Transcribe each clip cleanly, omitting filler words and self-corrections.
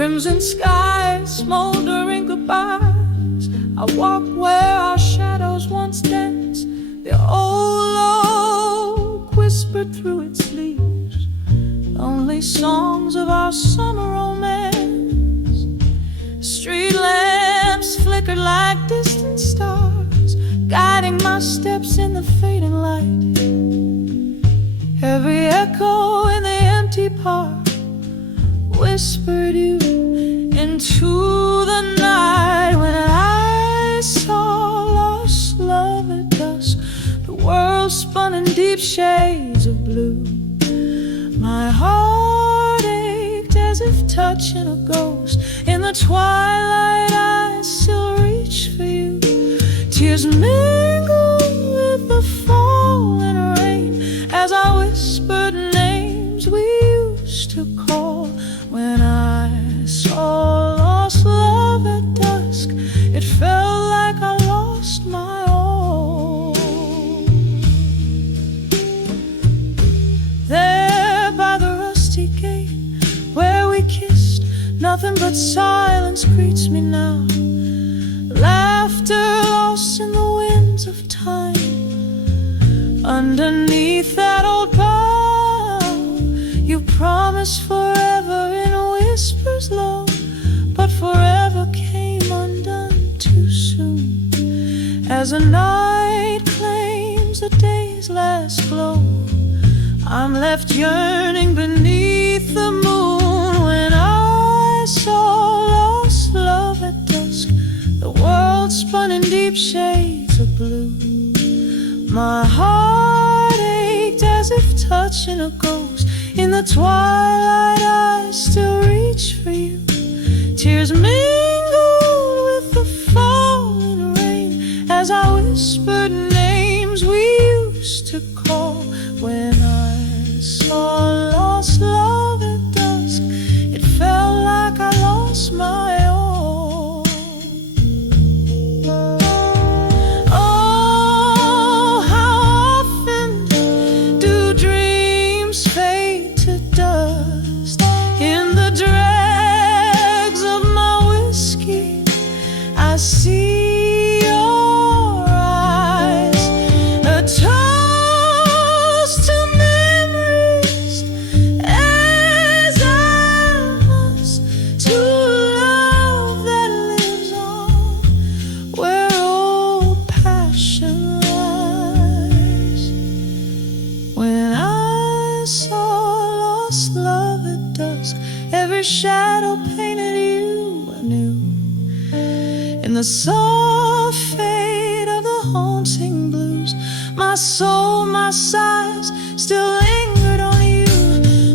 crimson skies, smoldering goodbyes. I walk where our shadows once danced. The old oak whispered through its leaves lonely songs of our summer romance. Street lamps flickered like distant stars, guiding my steps in the fading light. Every echo in the empty park whispered you into the night. When I saw lost love at dusk, the world spun in deep shades of blue. My heart ached as if touching a ghost. In the twilight I still reach for you. Tears mingled with the falling rain as I whispered names we used to call. When I saw lost love at dusk, it felt like I lost my all. There by the rusty gate where we kissed, nothing but silence greets me now. Laughter lost in the winds of time. Underneath that old bough, you promised forever in whispers low, but forever came undone too soon. As the night claims the day's last glow, I'm left yearning beneath the moon. When I saw lost love at dusk, the world spun in deep shades of blue. My heart ached as if touching a ghost. In the twilight I still reach for you. Tears mingled with the falling rain as I whispered names we used to call. When I saw lost love at dusk, it felt like I lost my all. Oh, how often do dreams fade to dust? In the dregs of my whiskey I see your eyes, a toast to memories as I must, to love that lives on where old passion lies. When I saw lost love at dusk, every shadow painted you anew. In the soft fade of the haunting blues, my soul, my sighs still lingered on you.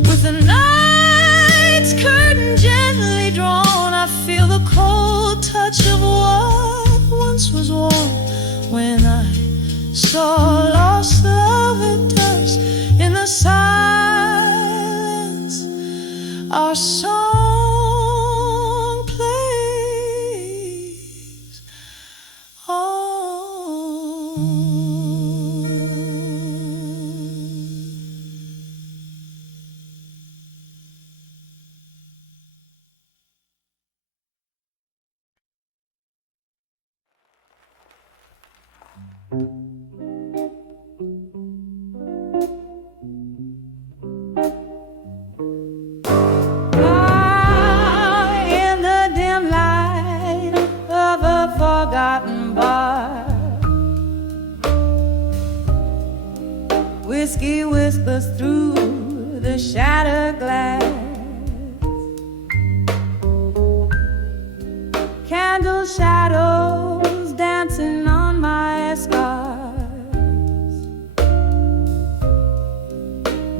With the night's curtain gently drawn, I feel the cold touch of what once was warm. When I saw lost love at dusk, in the silence our song plays on. In the dim light of a forgotten bar, whiskey whispers through the shattered glass. Candle shadows dancing on my scars.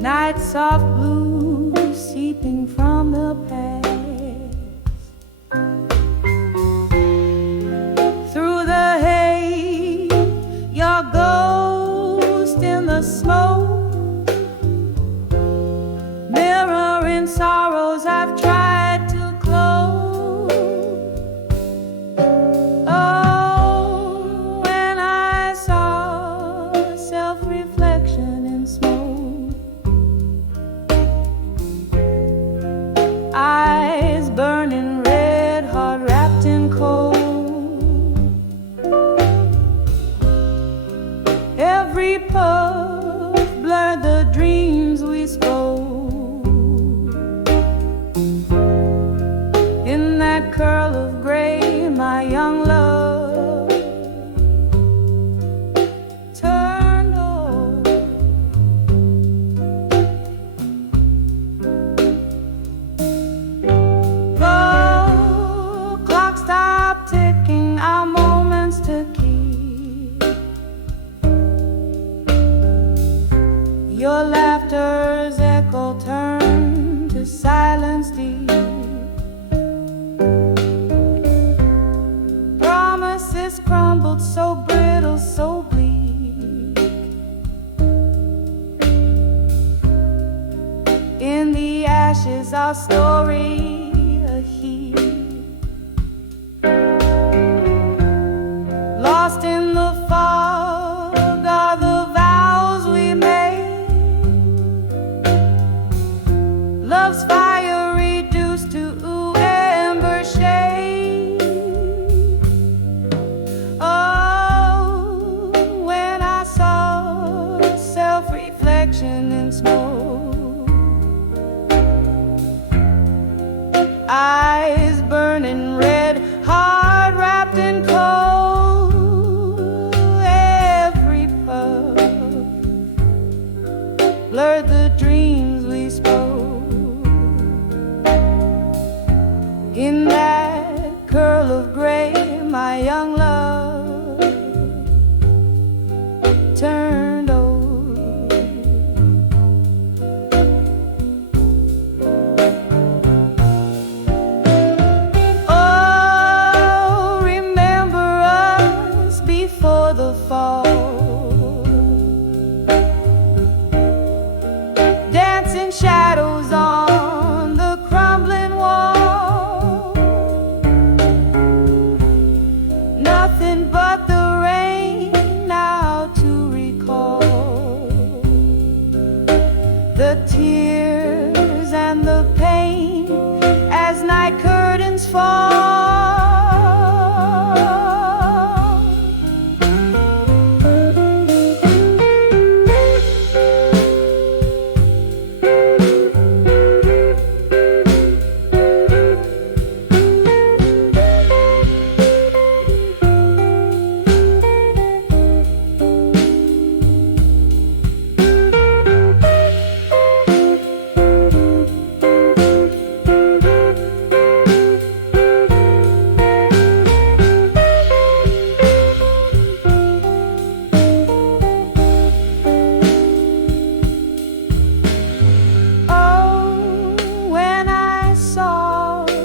Night soft blue seeping from the past. Through the hay, your ghost in the smoke, mirroring sorrows I've tried to close. Oh, when I saw self-reflection in smoke, eyes burning ashes, our story a heap. Lost in the fog are the vows we made. Love's fire reduced to ember shade. Oh, when I saw self-reflection in smoke, eyes burning red, heart wrapped in cold. Every puff blurred the dreams we spoke. In that curl of gray, my young love turned old. Oh, remember us before the fall, dancing shadows on the crumbling wall. Nothing but the rain now to recall the tears and the pain as night curtains fall.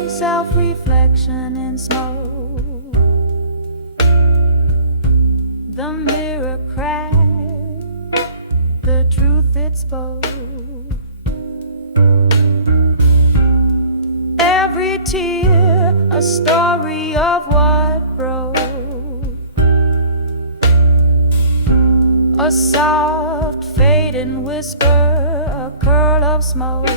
Self-reflection in smoke, the mirror cracked, the truth it spoke. Every tear a story of what broke, a soft fading whisper, a curl of smoke.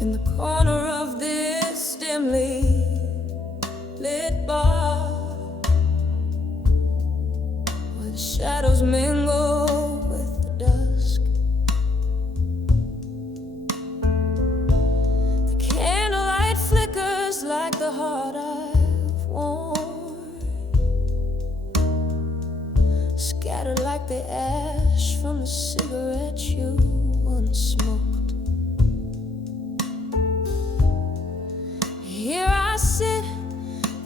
In the corner of this dimly lit bar, where the shadows mingle with the dusk, the candlelight flickers like the heart I've worn, scattered like the ash from the cigarette you once smoked. Here I sit,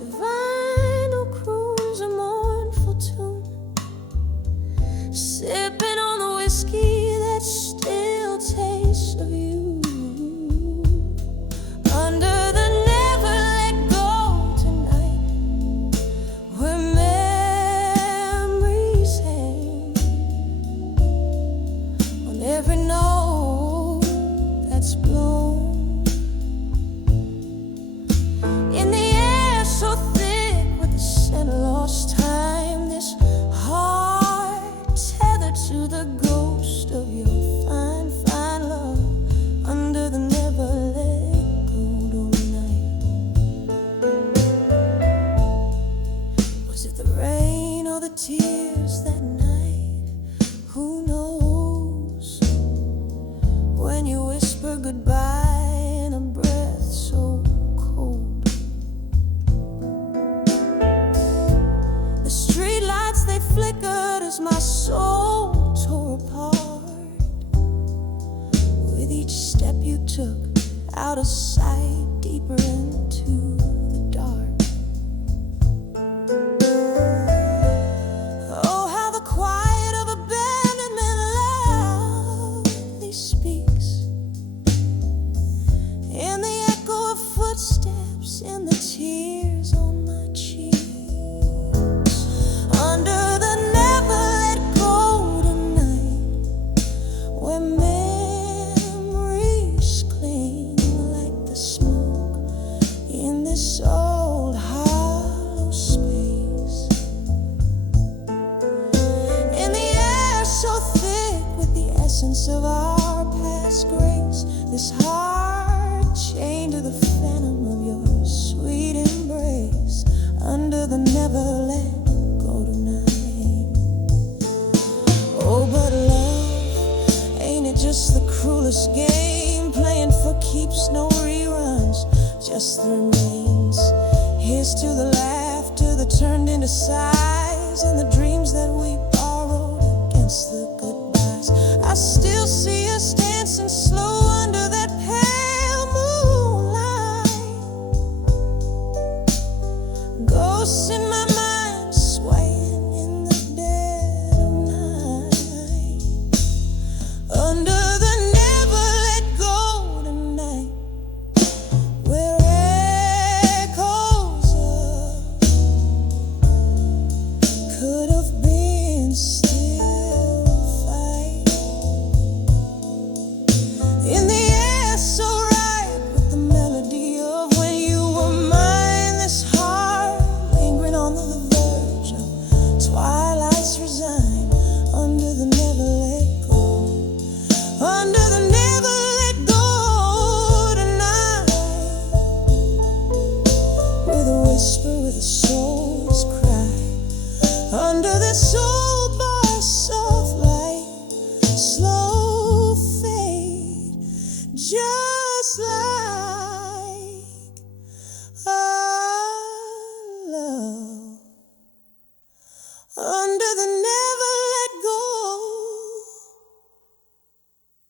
the vinyl croons a mournful tune, sipping on the whiskey that still tastes of you. Under the never let go tonight, where memories hang on every goodbye in a breath so cold. The streetlights, they flickered as my soul tore apart. With each step you took out of sight, deeper into the dark. Oh, how the quiet of abandonment loudly speaks, in the echo of footsteps, in the tears on my cheeks. Under the never let go tonight, where memories cling like the smoke in this old hollow space. In the air so thick with the essence of our past grace, this heart chained to the phantom of your sweet embrace. Under the never let go tonight. Oh, but love, ain't it just the cruelest game, playing for keeps, no reruns, just the remains. Here's to the laughter that turned into sighs, and the dreams that we borrowed against the goodbyes. I still see us dancing slow under that pale moonlight. Ghosts in my mind swaying in the dead of night. Under the never let go tonight, where echoes of could have been still fight. In the air so ripe with the melody of when you were mine, this heart lingering on the verge of twilight's resign. Under the never let go, under the never let go tonight, with a whisper, with a soul's cry. Under this soul bar, soft light, slow fade, just like our love. Under the never let go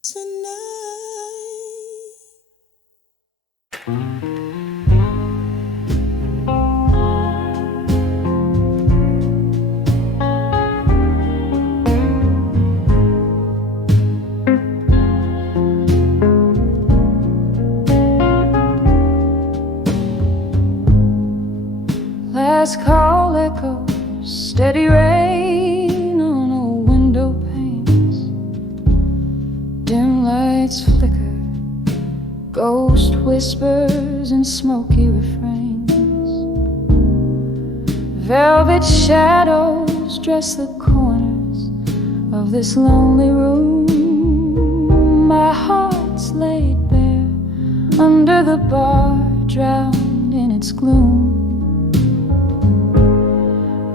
tonight. Last call echoes, steady rain on old window panes. Dim lights flicker, ghost whispers and smoky refrains. Velvet shadows dress the corners of this lonely room. My heart's laid bare under the bar, drowned in its gloom.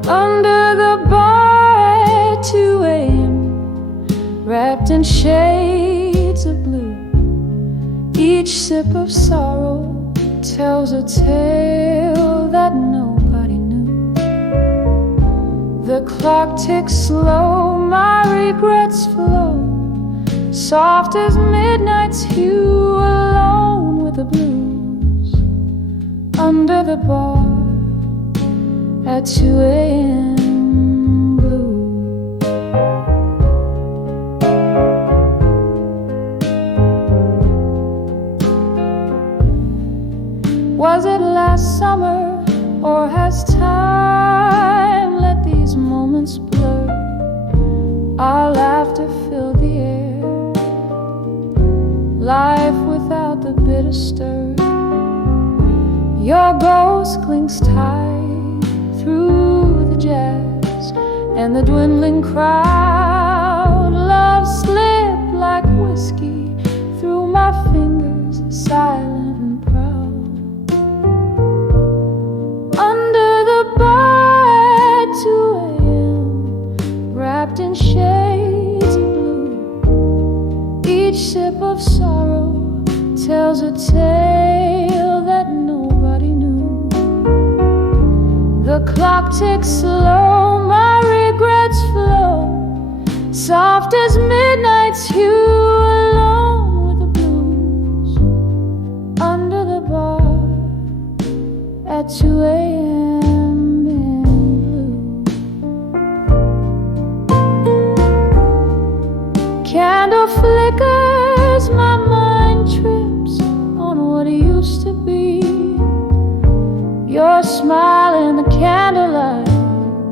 Under the bar at 2 a.m., wrapped in shades of blue, each sip of sorrow tells a tale that nobody knew. The clock ticks slow, my regrets flow, soft as midnight's hue, alone with the blues. Under the bar at 2 a.m. blue. Was it last summer, or has time let these moments blur? Our laughter filled the air, life without the bitter stir. Your ghost clings tight through the jazz and the dwindling crowd. Love slipped like whiskey through my fingers, silent and proud. Under the bar at 2 a.m., wrapped in shades of blue, each sip of sorrow tells a tale that nobody knew. The clock ticks slow, my regrets flow, soft as midnight's hue, alone with the blues, under the bar at 2 a.m. in blue. Candle flickers, my mind trips on what it used to be. Your smile in the candlelight,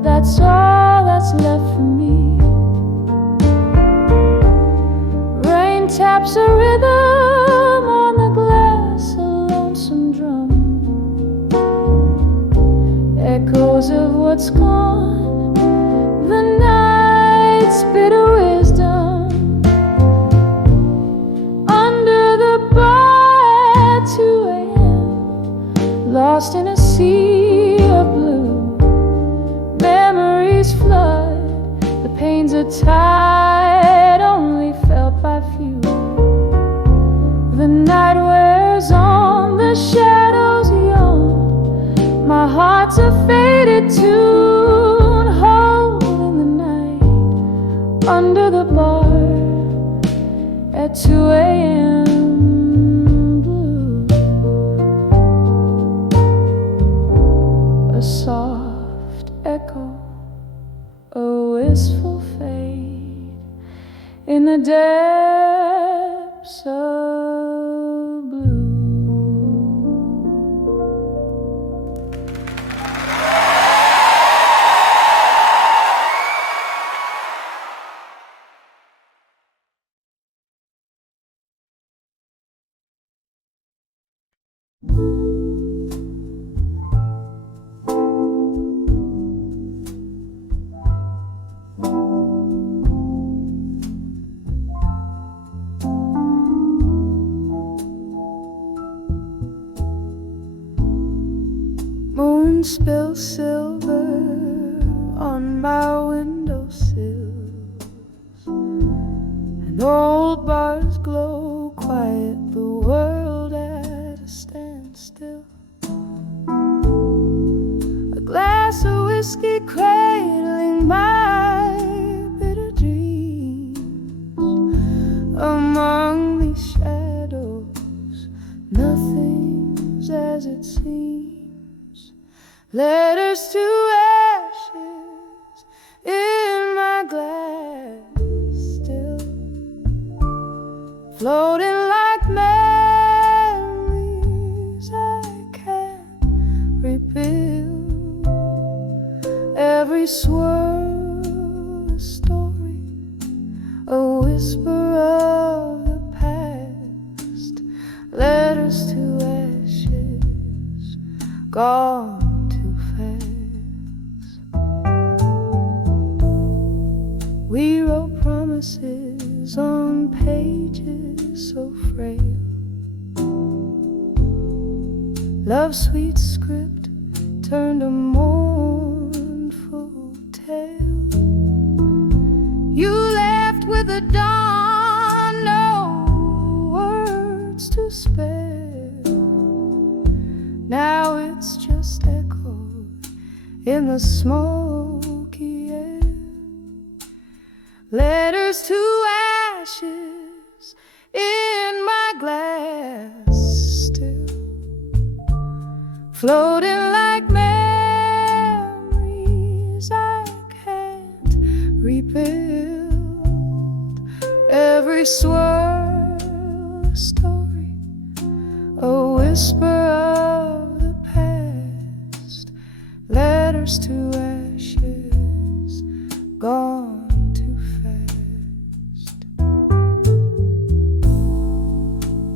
that's all that's left for me. Rain taps a rhythm on the glass, a lonesome drum, echoes of what's gone, the night's bitter wisdom. Under the bar at 2 a.m., lost in a sea of blue. Memories flood, the pains are tied, only felt by few. The night wears on, the shadows yawn, my heart's a faded tune, holding the night under the bar at 2 a.m. blue. A soft echo, a wistful fade in the depths of blue. Moon spills silver on my windowsills, and old bars glow quiet, the world at a standstill. A glass of whiskey cradling my bitter dreams. Among these shadows, nothing's as it seems. Letters to ashes in my glass still, floating like memories I can't rebuild. Every swirl a story, a whisper of the past. Letters to ashes, gone too fast. We wrote promises on pages so frail, love's sweet script turned a mournful tale. You left with the dawn, no words to spare. Now it's just echoed in the smoky air. Letters to ashes in my glass still, floating like memories I can't rebuild. Every swirl a story, a whisper of the past. Letters to ashes, gone too fast.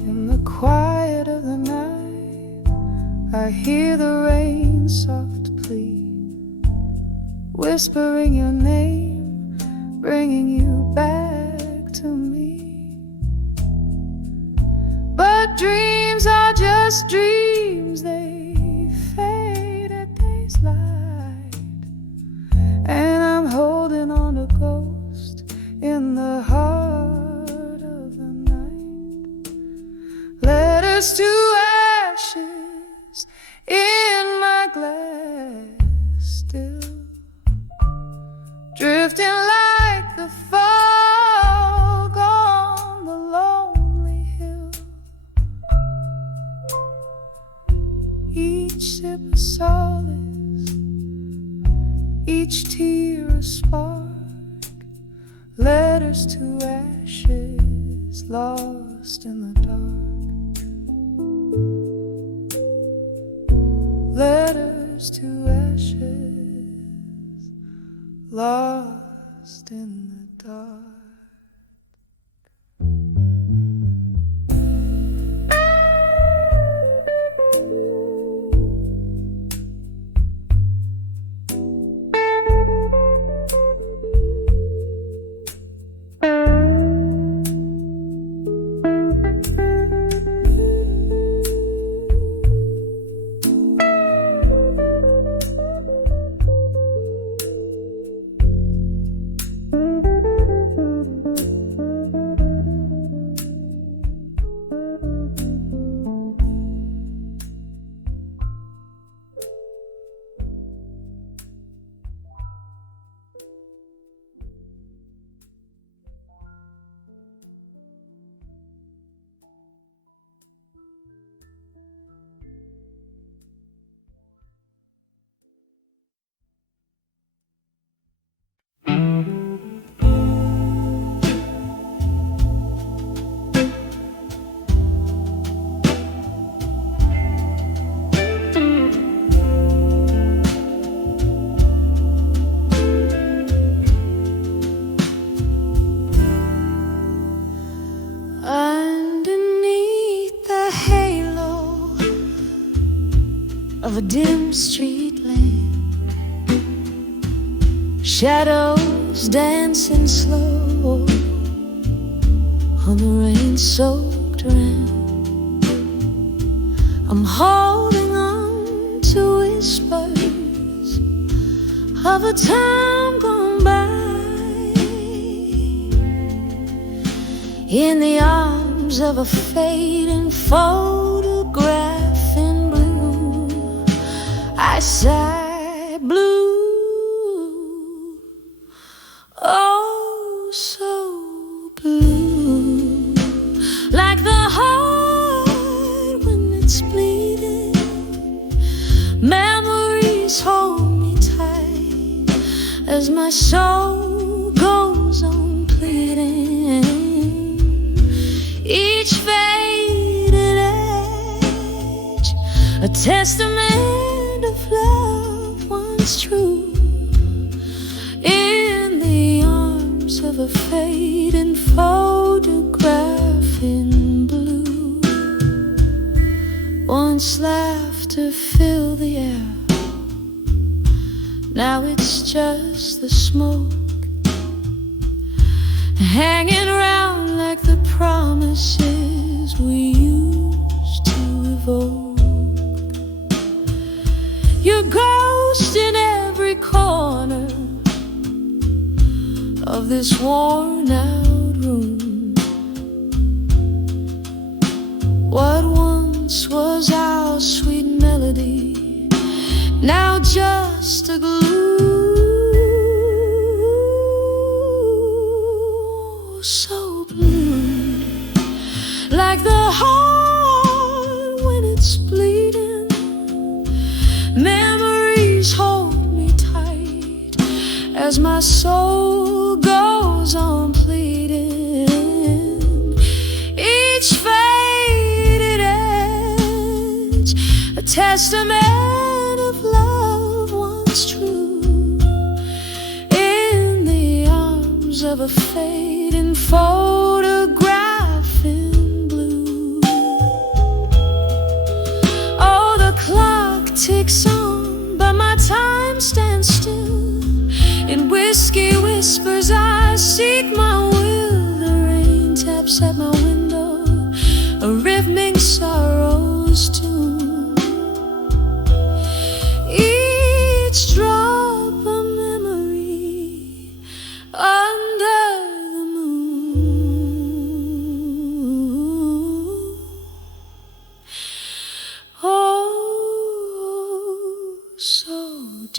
In the quiet of the night, I hear the rain soft plea, whispering your name, bringing you back to me. But dreams are just dreams, they fade at day's light, and I'm holding on a ghost in the heart of the night. feathers to ashes in my glass, still drifting like the fog on the lonely hill. Each sip a solace, each tear a spark, letters to ashes lost in the dark. Letters to ashes lost in the dark. Of a dim street lamp, shadows dancing slow on the rain-soaked ramp. I'm holding on to whispers of a time gone by, in the arms of a fading photograph. I sigh blue, oh so blue, like the heart when it's bleeding. Memories hold me tight as my soul goes on pleading. Each faded edge, a testament of love once true, in the arms of a fading photograph in blue. Once laughter filled the air, now it's just the smoke hanging around like the promises we used to evoke. Your ghost in every corner of this worn-out room. What once was our sweet melody, now just a glue. So blue, like the heart when it's bleeding. Memories hold me tight as my soul goes on pleading. Each faded edge, a testament of love once true, in the arms of a fading photograph in blue. Oh, the clock ticks on, but my time stands still. In whiskey whispers I seek my will. The rain taps at my window, a rhythmic sorrow's tune. Each drop a memory under the moon.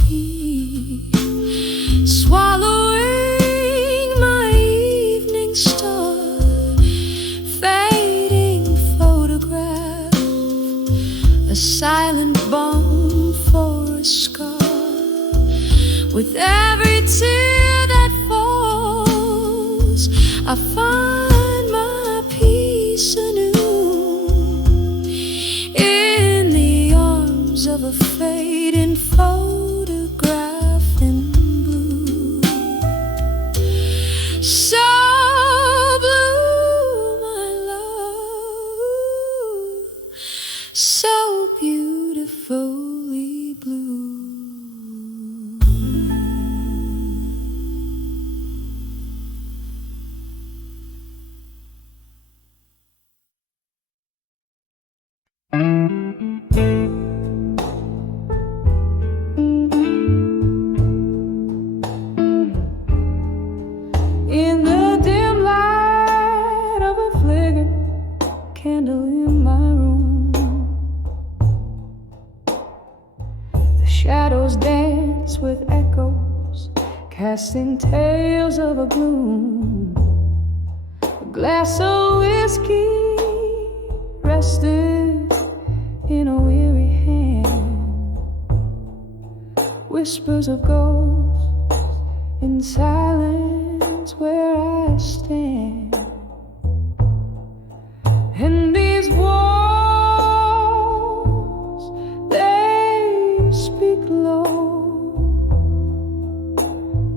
deep, swallowing my evening star, fading photograph, a silent balm for a scar. With every tear that falls, I find my peace anew in the arms of a fading photograph in blue. So blue, my love, so beautifully blue. In the dim light of a flickering candle in my room, the shadows dance with echoes, casting tales of a gloom. A glass of whiskey rested in a weary hand, whispers of ghosts in silence where I stand. And these walls, they speak low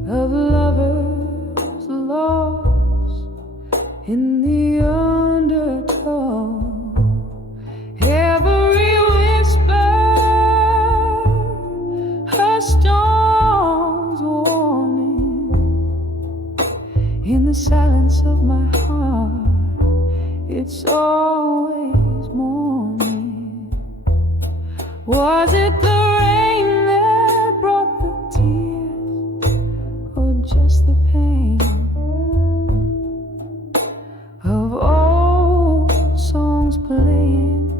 of lovers lost in the undertow. Every whisper, a storm's warning. In the silence of my heart, it's always morning. Was it the rain that brought the tears, or just the pain of old songs playing,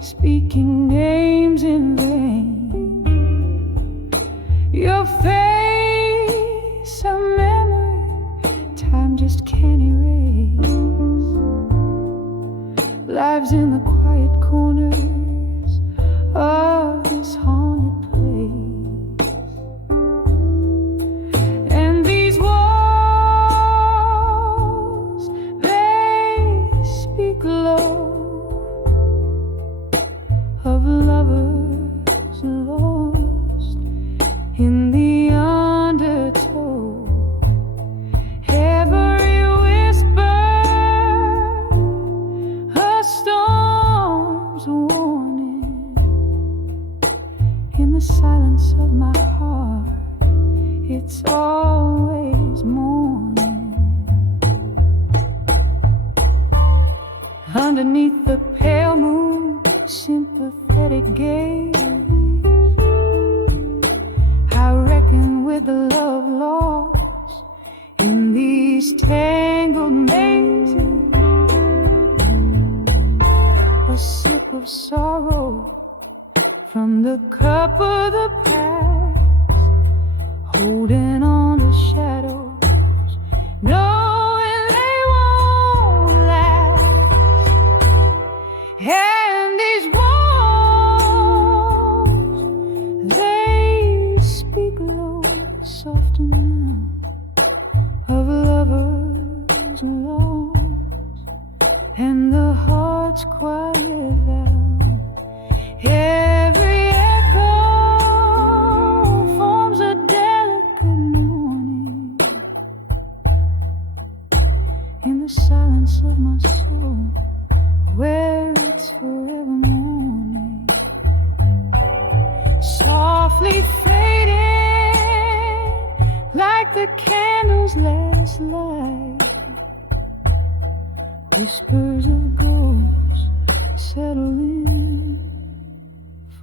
speaking names in vain? Your face, a memory time just can't erase. Lives in the quiet corners of this haunted place. And these walls, they speak low of lovers lost in the undertow. Every whisper, a storm's warning. In the silence of my heart, it's always morning. Underneath the pale moon, sympathetic gaze, I reckon with the love lost in these tangled mazes. A sip of sorrow from the cup of the past, holding on to shadows, knowing they won't last. And these walls, they speak low, soft and numb, of lovers lost, and the heart's quiet vow. Every echo forms a delicate mourning in the silence of my soul, where it's forever morning, softly fading like the candle's last light. Whispers of ghosts settle in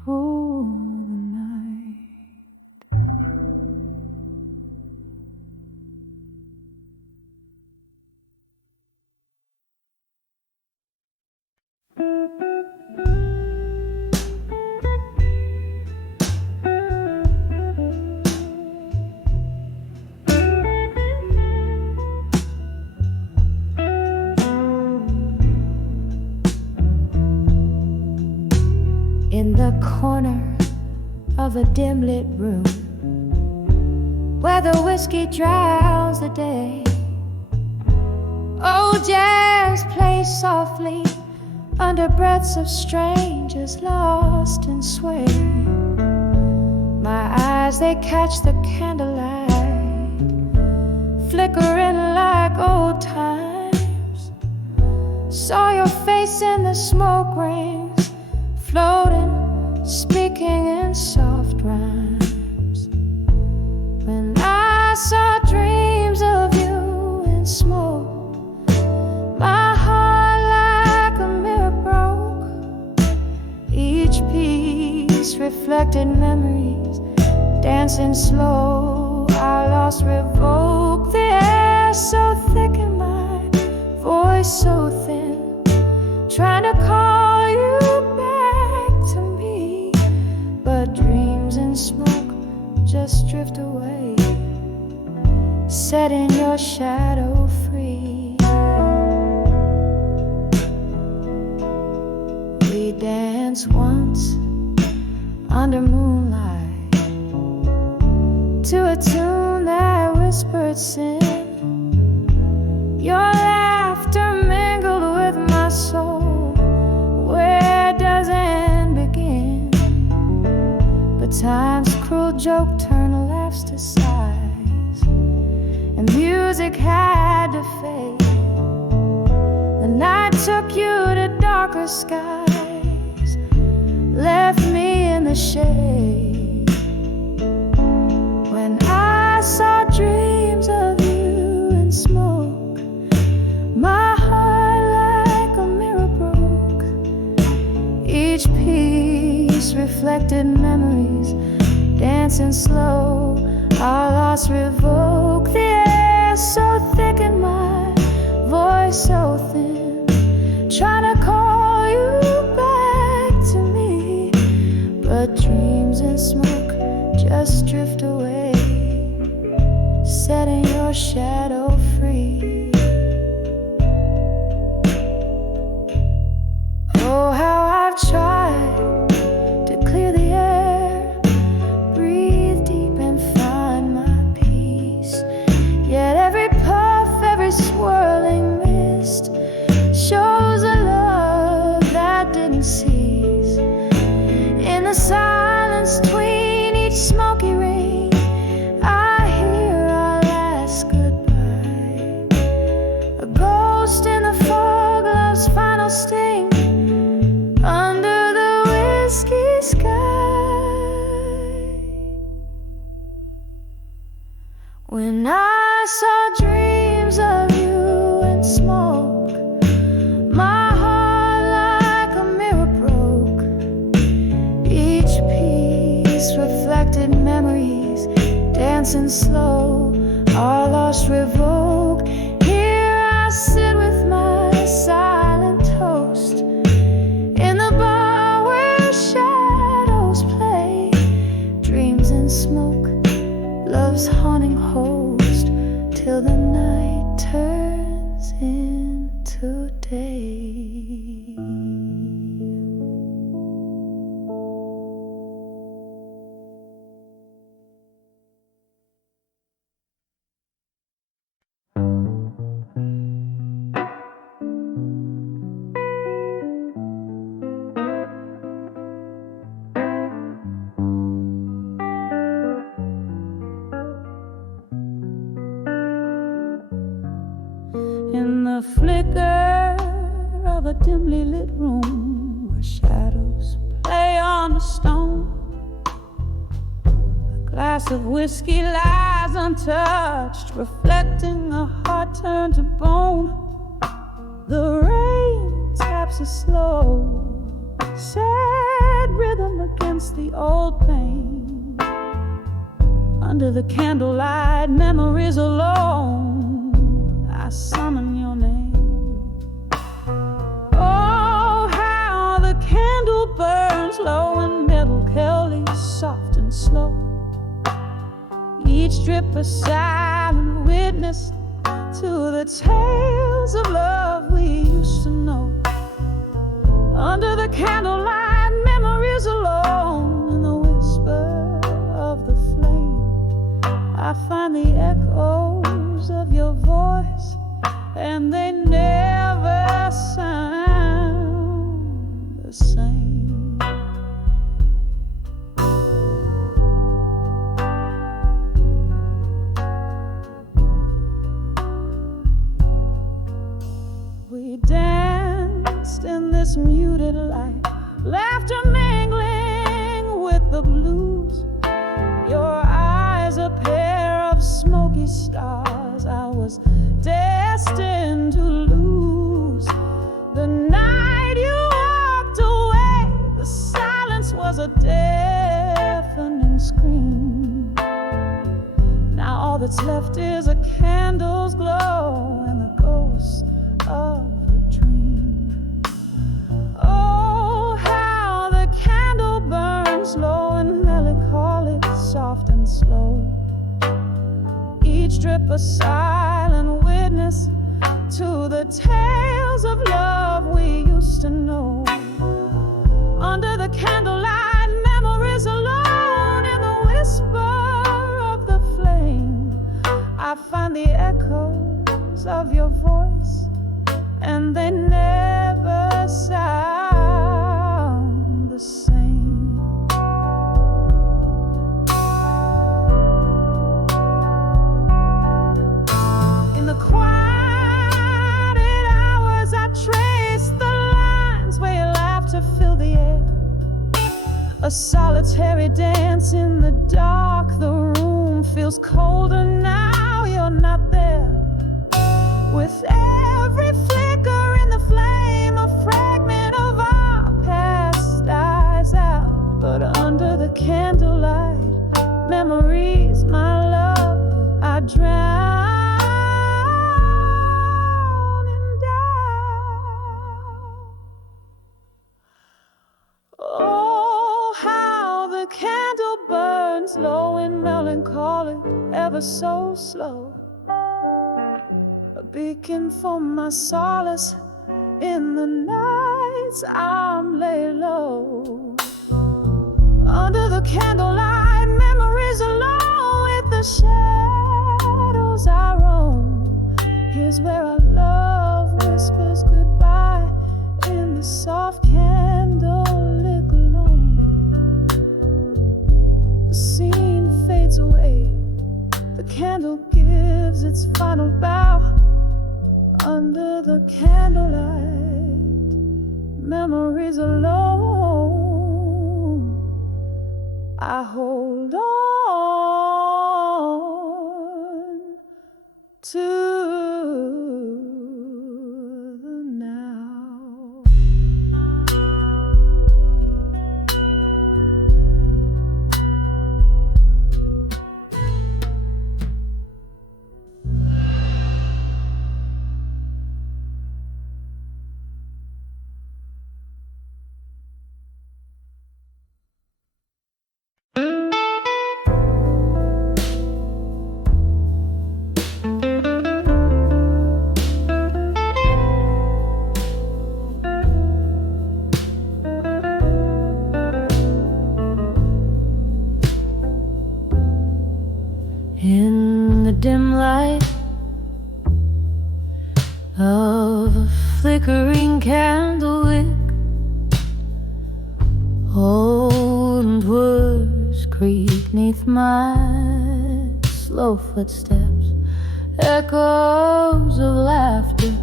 for the night. in the corner of a dim-lit room where the whiskey drowns the day. Old jazz plays softly under breaths of strangers lost in sway. My eyes, they catch the candlelight flickering like old times. Saw your face in the smoke rings, floating, speaking in soft rhymes. When I saw dreams of you in smoke, my heart like a mirror broke. Each piece reflected memories, dancing slow. I lost, revoked. The air so thick and my voice so thin, trying to call you back to me, but dreams and smoke just drift away, setting your shadow free. We danced once under moonlight to a tune that whispered sin. Your laughter mingled with my soul. Where does end begin? But time's cruel joke turned laughs to sighs, and music had to fade. The night took you to darker skies, left me in the shade. When I saw dreams of you in smoke, my heart like a mirror broke. Each piece reflected memories, dancing slow. Our loss revoked. The air so thick and my voice so thin, trying to call you back to me, but dreams and smoke just drift away, setting your shadow free. Oh, how I've tried to clear the air, breathe deep and find my peace. Yet every puff, every swirling mist shows a love that didn't cease. In the silence between each smoky ring, I hear our last goodbye. A ghost in the fog, love's final sting under the whiskey sky. When I saw dreams of you in smoke, my heart like a mirror broke. Each piece reflected memories, dancing slow. Our lost revoked. Here I sit with my silent toast in the bar where shadows play. Dreams and smoke, love's haunting host, till the night turns into day. In the flicker of a dimly lit room where shadows play on the stone, a glass of whiskey lies untouched, reflecting a heart turned to bone. The rain taps a slow, sad rhythm against the old pain. Under the candlelight, memories alone, I summon your name. Oh, how the candle burns low and melancholy, soft and slow. Each drip a silent witness to the tales of love we used to know. Under the candlelight, memories I find the echoes of your voice, and they never sound the same. We danced in this muted light, laughter mingling with the blues. Your eyes a pair of smoky stars I was destined to lose. The night you walked away, the silence was a deafening scream. Now all that's left is a candle's glow and the ghost of a dream. Oh, how the candle burns low and melancholic, soft and slow. Each drip a silent witness to the tales of love we used to know. Under the candlelight, memories alone, in the whisper of the flame, I find the echoes of your voice, and they never sound the same. In the quiet hours, I trace the lines where your laughter filled the air. A solitary dance in the dark, the room feels colder now you're not there. With every flicker in the flame, a fragment of our past dies out. But under the candlelight, memories, my love, I drown and die. Oh, how the candle burns low and melancholic, ever so slow. A beacon for my solace in the nights I'm laid low. Under the candlelight, memories alone, with the shadows I roam. Here's where our love whispers goodbye in the soft candlelit glow. The scene fades away, the candle gives its final bow. Under the candlelight, memories alone, I hold on to the now. In the dim light of a flickering candle wick, old words creak neath my slow footsteps, echoes of laughter.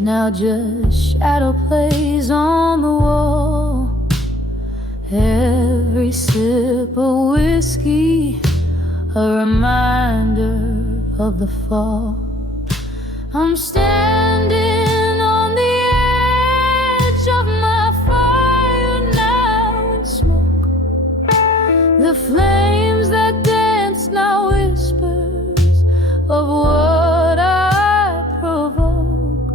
Now just shadow plays on the wall. Every sip of whiskey, a reminder of the fall. I'm standing on the edge of my fire now in smoke. The flames that dance now whispers of what I provoke.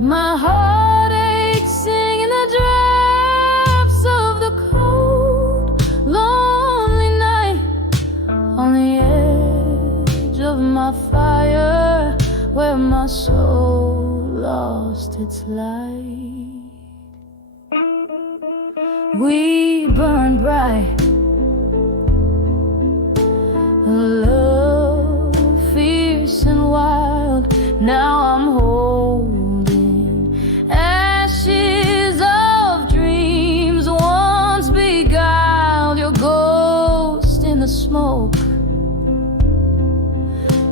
My heart aches singing the drafts of the cold, lonely night on the edge of my fire, where my soul lost its light. We burn bright Now I'm holding ashes of dreams once beguiled, your ghost in the smoke,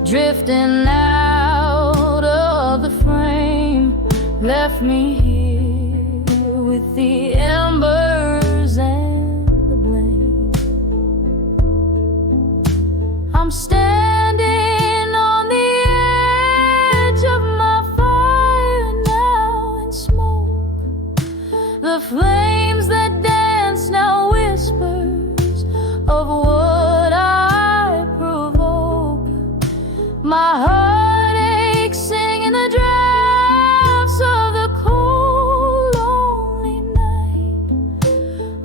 drifting out of the frame, left me here with the embers and the blame. I'm standing on the edge of my fire now and smoke. The flames that dance now whispers of what I provoke. My heart aches singing the drafts of the cold lonely night,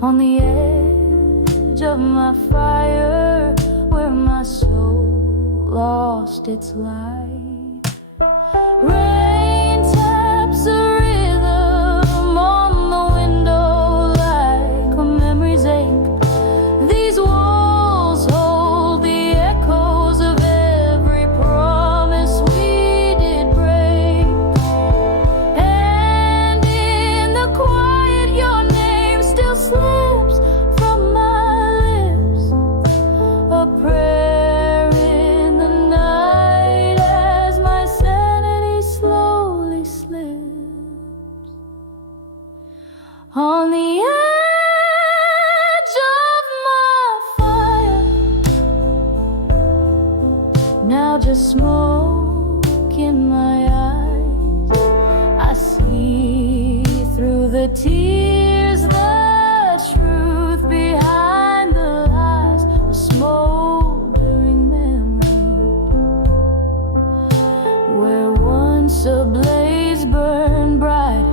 on the edge of my fire where my soul lost its light. Rain taps a rhythm on the window like a memory's ache. These walls hold the echoes of every promise we did break. And in the quiet your name still slips from my lips, a prayer in the night as my sanity slowly slips. On the edge of my fire, now just smoke in my eyes. I see through the tears the truth behind the lies, a smoldering memory where once a blaze burned bright.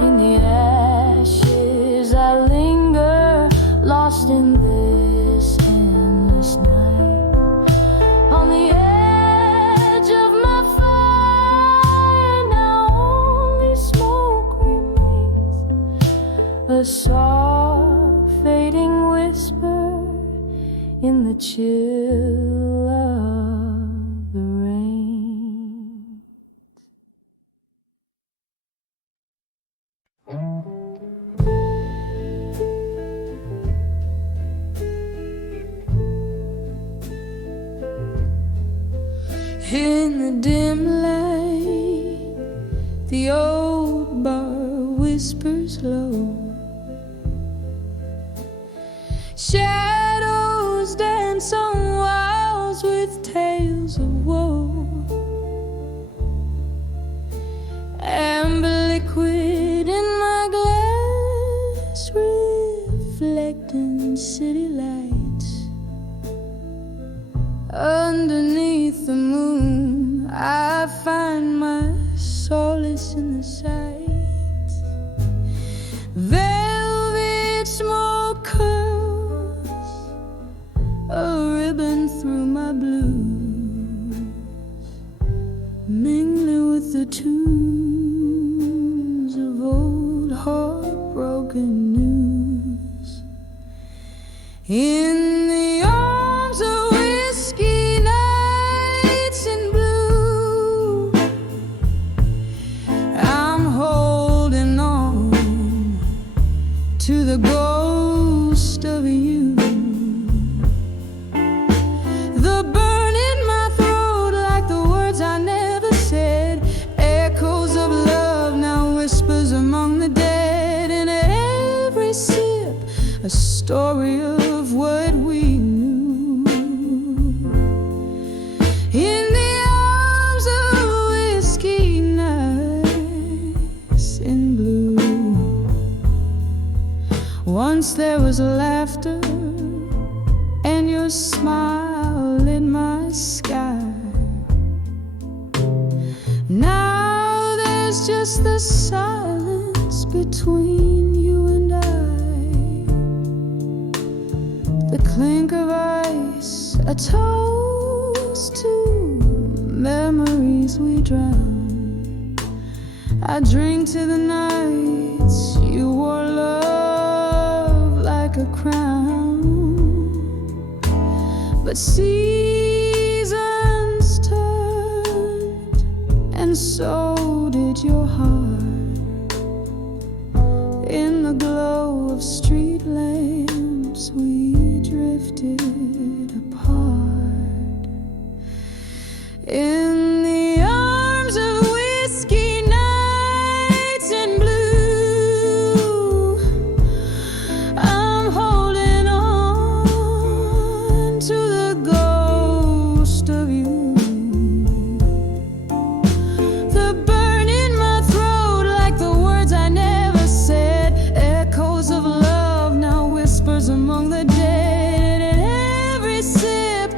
In the ashes I linger, lost in this endless night. On the edge of my fire, now only smoke remains, a soft fading whisper in the chill of the rain. In the dim light, the old bar whispers low. Shadows dance on walls with tales of woe. Amber liquid in my glass, reflecting city lights. Underneath the moon, I find my solace in the sight. Velvet smoke curls a ribbon through my blues, mingling with the tunes of old heartbroken news. In the arms of whiskey nights in blue, I'm holding on to the ghost of you. The burn in my throat like the words I never said, echoes of love now whispers among the dead. In every sip a story of what we knew. In the arms of whiskey nights in blue, once there was laughter and your smile in my sky. Now there's just the silence between you and I. The clink of ice, a toast to memories we drown. I drink to the nights you wore love like a crown. But seasons turned and so did your heart. In the glow of street lamps we drifted apart. In the arms of whiskey nights in blue, I'm holding on to the ghost of you. The burn in my throat, like the words I never said, echoes of love, now whispers among the dead. And in every sip,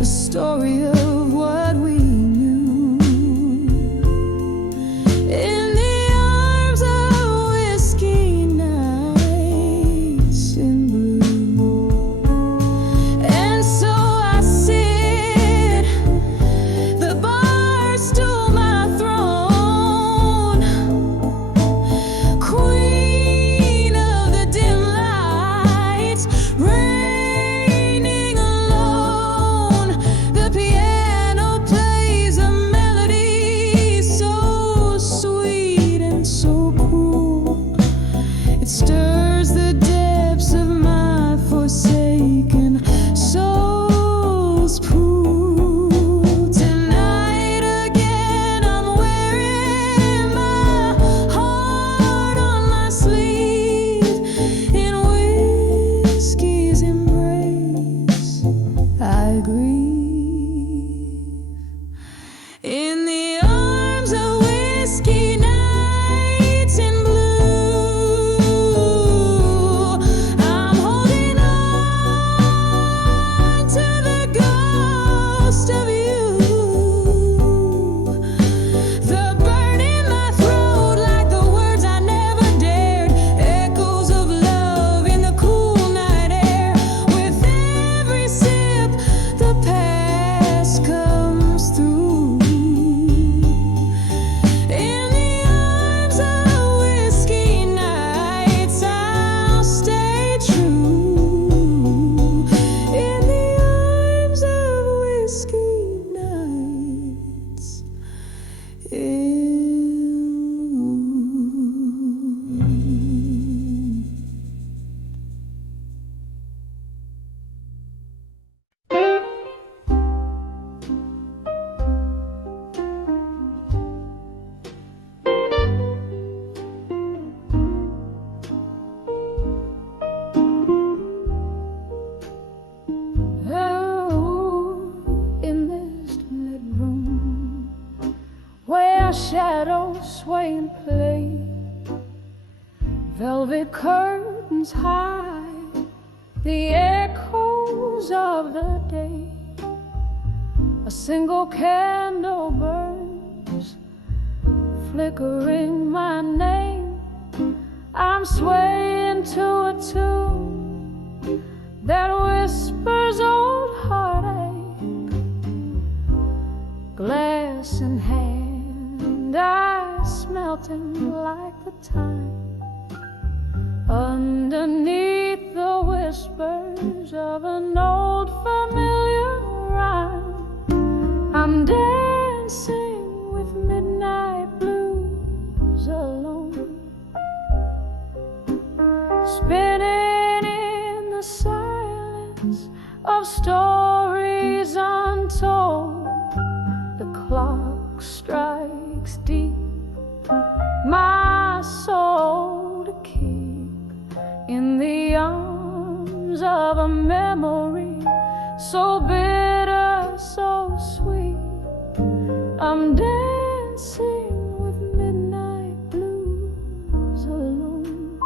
a story of what we knew. In the arms of whiskey nights in blue. And so I sit, the bar stool my throne, queen of the dim lights, reigning alone. The piano plays a melody so sweet and so cool. It stirs the depths of my forsaken soul's pool. Tonight again I'm wearing my heart on my sleeve. In whiskey's embrace I grieve. In the arms of whiskey nights in blue, I'm holding on to the ghost of you. The burn in my throat, like the words I never dared, echoes of love in the cool night air. With every sip, the past comes through. In the arms of whiskey nights, I'll stay true. In the arms of whiskey nights in this lit room where shadows sway and play, velvet curtains hide the echoes of the day. A single candle burns, flickering my name. I'm swaying to a tune that whispers old heartache. Glass in hand, ice melting like the time. Underneath the whispers of an old familiar rhyme, I'm dancing with midnight blues alone, spinning in the silence of stories untold. The clock strikes deep, my soul to keep in the arms of a memory so bitter, so sweet. I'm dancing with midnight blues alone.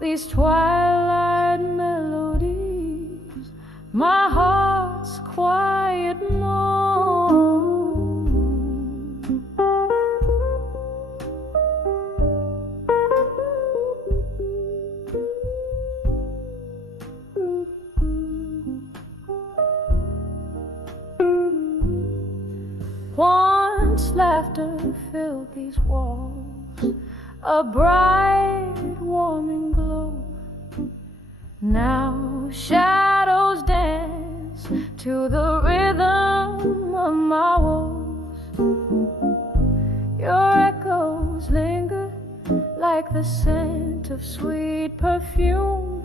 These twilight melodies, my heart's quiet moan. Once laughter filled these walls, a bright, warming glow. Now shadows dance to the rhythm of my woes. Your echoes linger like the scent of sweet perfume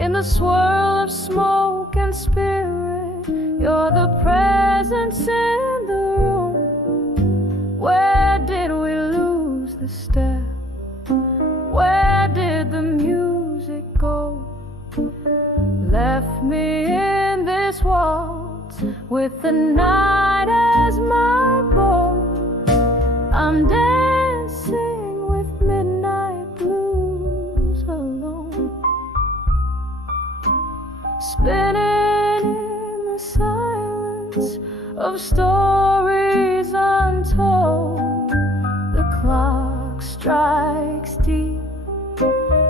in the swirl of smoke and spirit. You're the presence in the room. Where did we lose the step? Where did the music go? Left me in this waltz with the night as my bow. I'm dancing with midnight blues alone, spinning in the silence of stories untold. The clock strikes deep,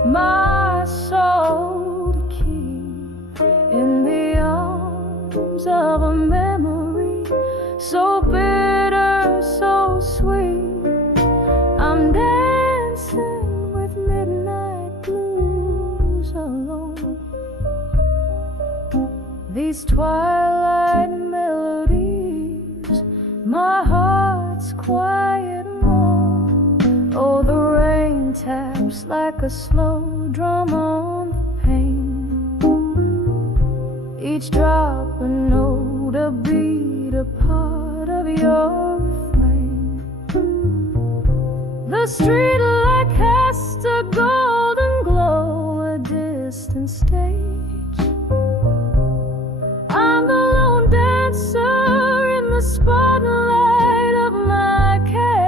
my soul to keep in the arms of a memory so bitter, so sweet. I'm dancing with midnight blues alone. These twilight melodies, my heart's quiet moan. Oh, the rain taps like a slow drum on the pane. Each drop a note, a beat, a part of your refrain. The street light casts a golden glow, a distant stage. I'm the lone dancer in the spotlight of my cage.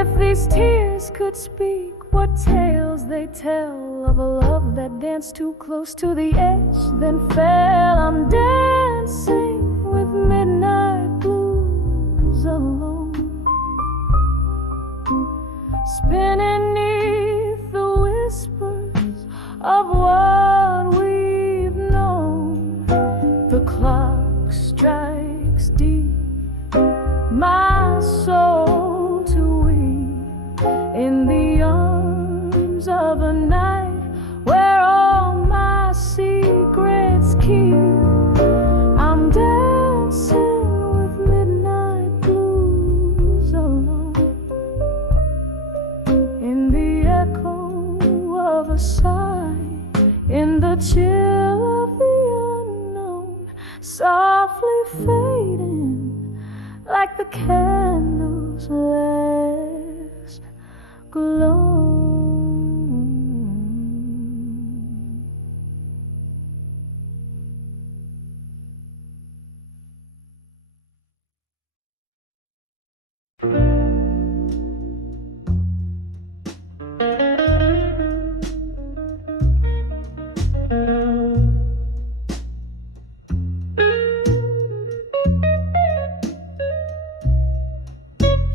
If these tears could speak, what tales they tell of a love that danced too close to the edge, then fell. I'm dancing with midnight blues alone, spinning neath the whispers of what we've known. The clock strikes deep, my soul to weep in the arms of a night where all my secrets keep. I'm dancing with midnight blues alone, in the echo of a sigh, in the chill of the unknown, softly fading like the candle's last glow.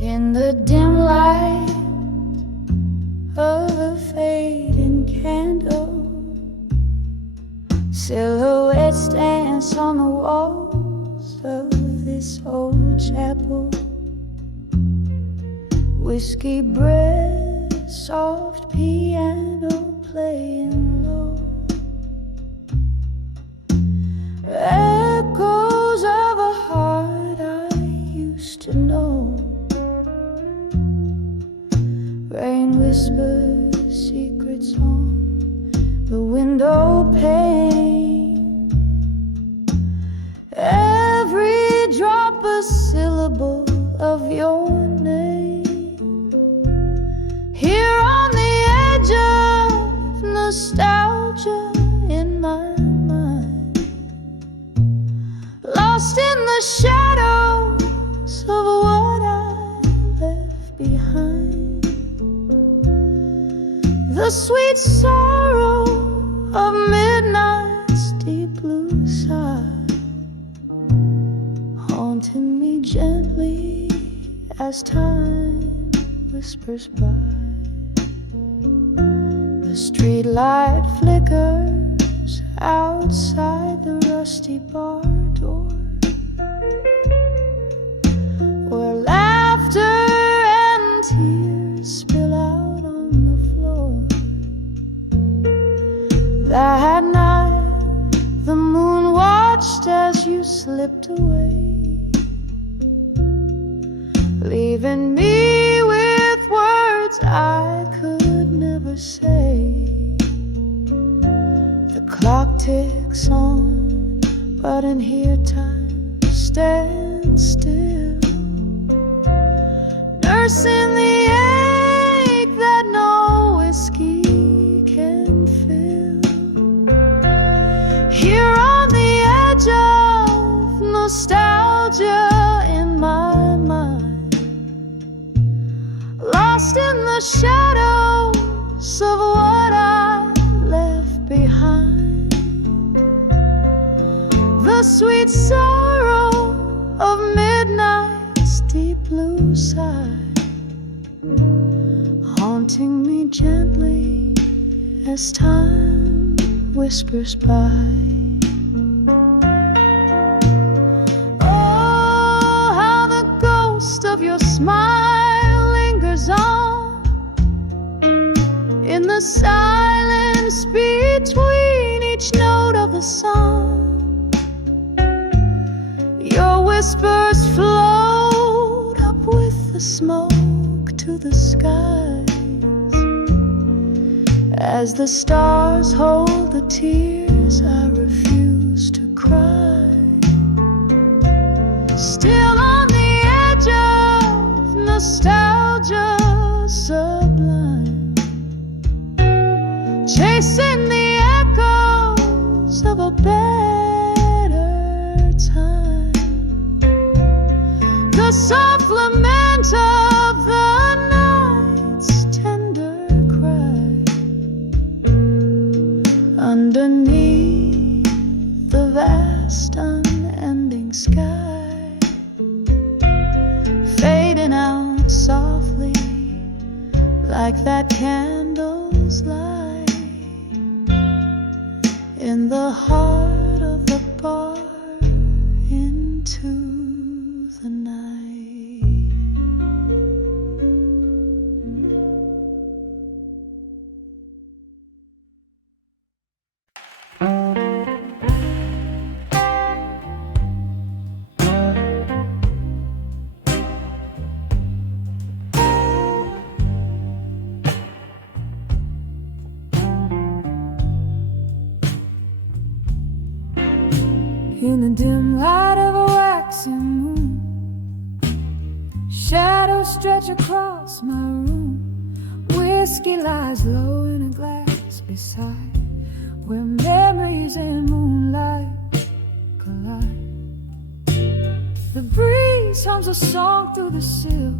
In the dim light of a fading candle, silhouettes dance on the walls of this old chapel. Whiskey breath, soft piano playing low, echoes of a heart I used to know. Rain whispers secrets on the window pane. Every drop a syllable of your name. Here on the edge of nostalgia in my mind, lost in the shadows of what I left behind. The sweet sorrow of midnight's deep blue sigh, haunting me gently as time whispers by. The street light flickers outside the rusty bar door, where laughter and tears spill out on the floor. That night the moon watched as you slipped away, leaving me with words I could never say. The clock ticks on, but in here time stands still, nursing the ache that no whiskey can fill. Here on the edge of nostalgia in my mind, lost in the shadows of what I left behind, the sweet sorrow of midnight's deep blue side, haunting me gently as time whispers by. Oh, how the ghost of your smile lingers on in the silence between each note of the song. Your whispers float up with the smoke to the skies, as the stars hold the tears I refuse to cry. Still on the edge of nostalgia sublime, chasing the echoes of a better time, the soft lament of the night's tender cry, underneath the vast unending sky, fading out softly like that candle's light in the heart of the bar into the night. In the dim light of a waxing moon, shadows stretch across my room. Whiskey lies low in a glass beside, where memories and moonlight collide. The breeze hums a song through the sills,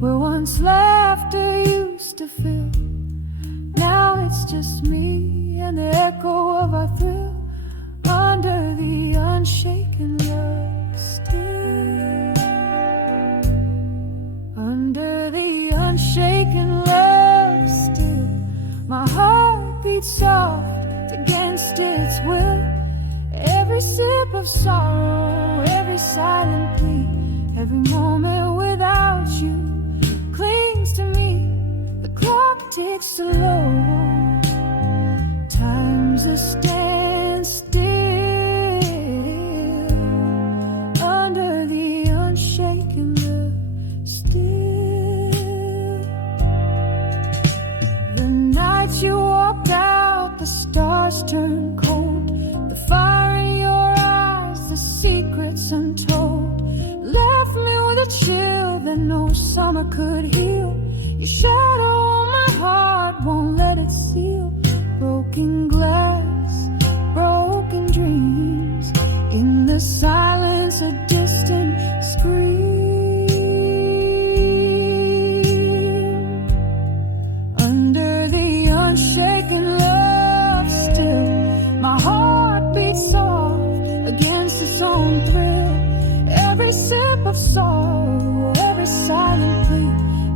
where once laughter used to fill. Now it's just me and the echo of our thrill, under the unshaken love still, under the unshaken love still. My heart beats soft against its will. Every sip of sorrow, every silent plea, every moment without you clings to me. The clock ticks slow, time's a standstill, under the unshaken love still. The night you walked out, the stars turned cold, the fire in your eyes, the secrets untold, left me with a chill that no summer could heal. Your shadow on my heart won't let it seal. Broken glass, broken dreams, in the silence a distant scream, under the unshaken love still. My heart beats soft against its own thrill. Every sip of sorrow, every silent plea,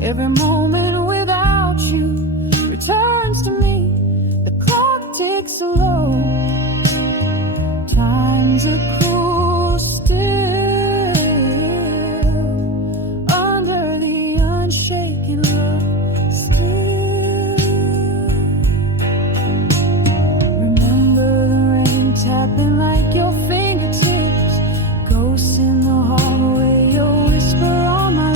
every moment without you returns to me. The clock ticks slow, time's a cruel still, under the unshaken love still. Remember the rain tapping like your fingertips, ghosts in the hallway, your whisper on my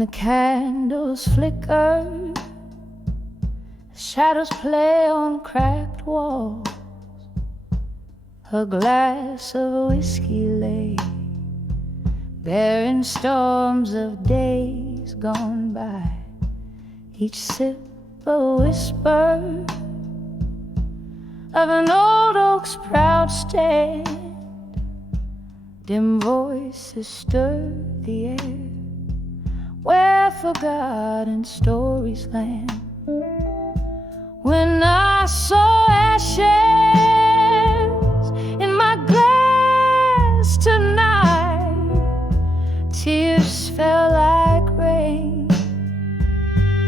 the candles flicker, shadows play on cracked walls. A glass of whiskey lay, bearing storms of days gone by. Each sip a whisper of an old oak's proud stand. Dim voices stir the air where forgotten stories land. When I saw ashes in my glass tonight, tears fell like rain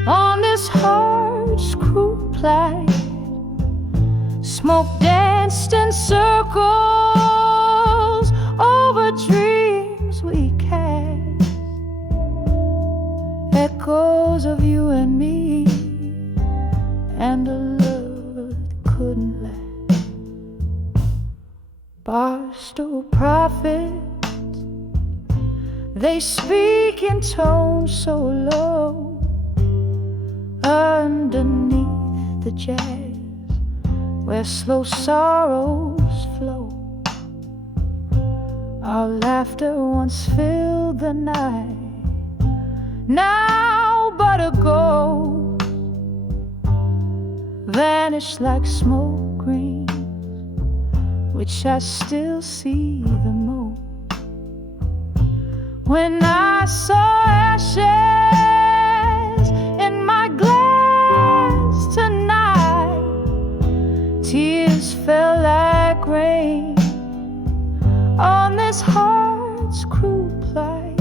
on this hard screw plight. Smoke danced in circles over dreams we cast, echoes of you and me, and a love that couldn't last. Barstool prophets, they speak in tones so low, underneath the jazz where slow sorrows flow. Our laughter once filled the night, now but a ghost, vanished like smoke rings, which I still see the most. When I saw ashes in my glass tonight, tears fell like rain on this hard screw plight.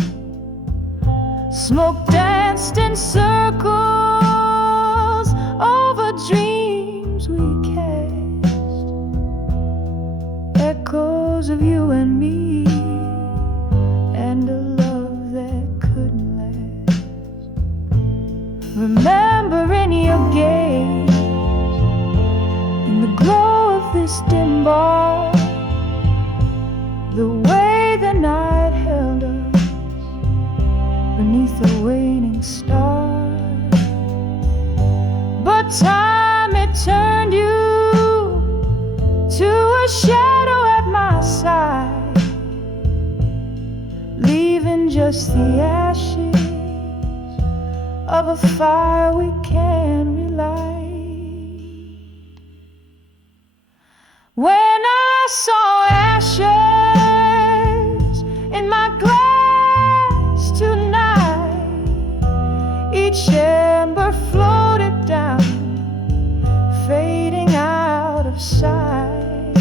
Smoke danced in circles over dreams we cast, echoes of you and me, and a love that couldn't last. Remember in your gaze, in the glow of this dim bar, the way the night held us beneath the waning star. But time, it turned you to a shadow at my side, leaving just the ashes of a fire we can't relight. When I saw ashes in my glass tonight, each ember floated down, fading out of sight,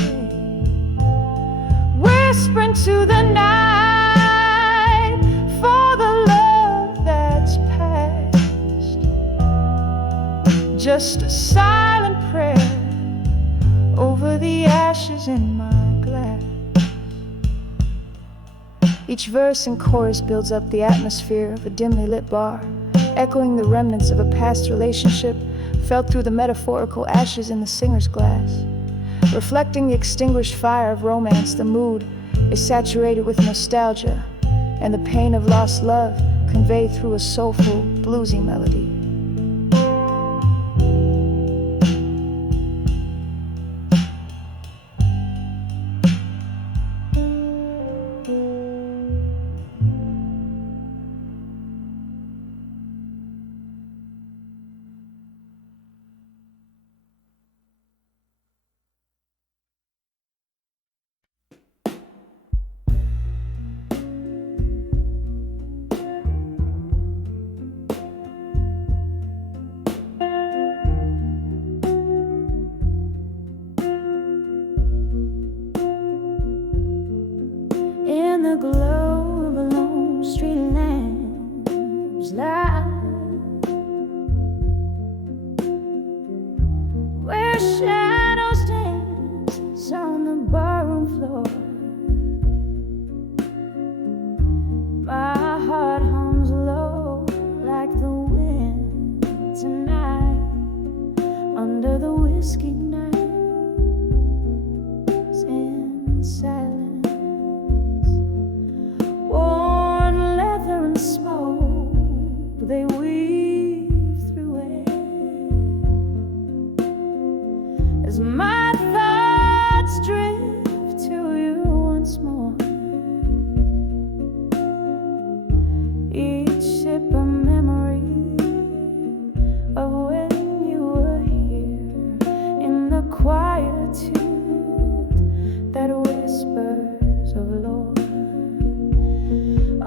whispering to the night for the love that's past. Just a silent prayer over the ashes in my glass. Each verse and chorus builds up the atmosphere of a dimly lit bar, echoing the remnants of a past relationship felt through the metaphorical ashes in the singer's glass. Reflecting the extinguished fire of romance, the mood is saturated with nostalgia and the pain of lost love conveyed through a soulful, bluesy melody. In the glow of a lone street lamp's light, where shadows dance on the barroom floor, my heart hums low like the wind tonight under the whiskey night in silence. Worn leather and smoke as my thoughts drift to you once more. Each sip a memory of when you were here, in the quietude that whispers of lore.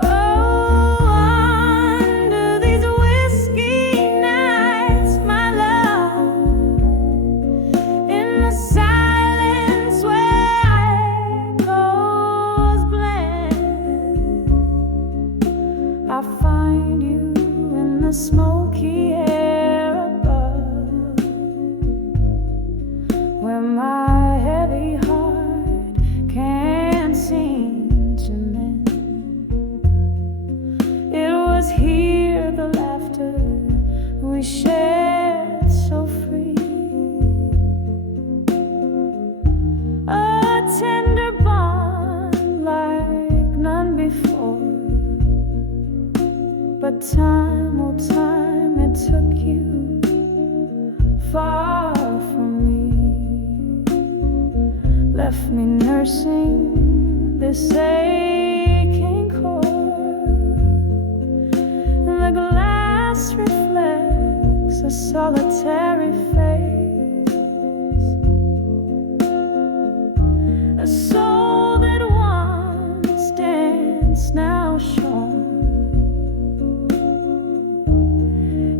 Oh, under these whiskey nights, my love, in the silence where echoes blend, I find you in the smoky air above, where my heavy heart can't seem to mend. It was here the laughter we shared so free, a tender bond like none before. But time, oh time, it took you far from me, left me nursing this aching chord. The glass reflects a solitary face, a soul that once danced, now shone.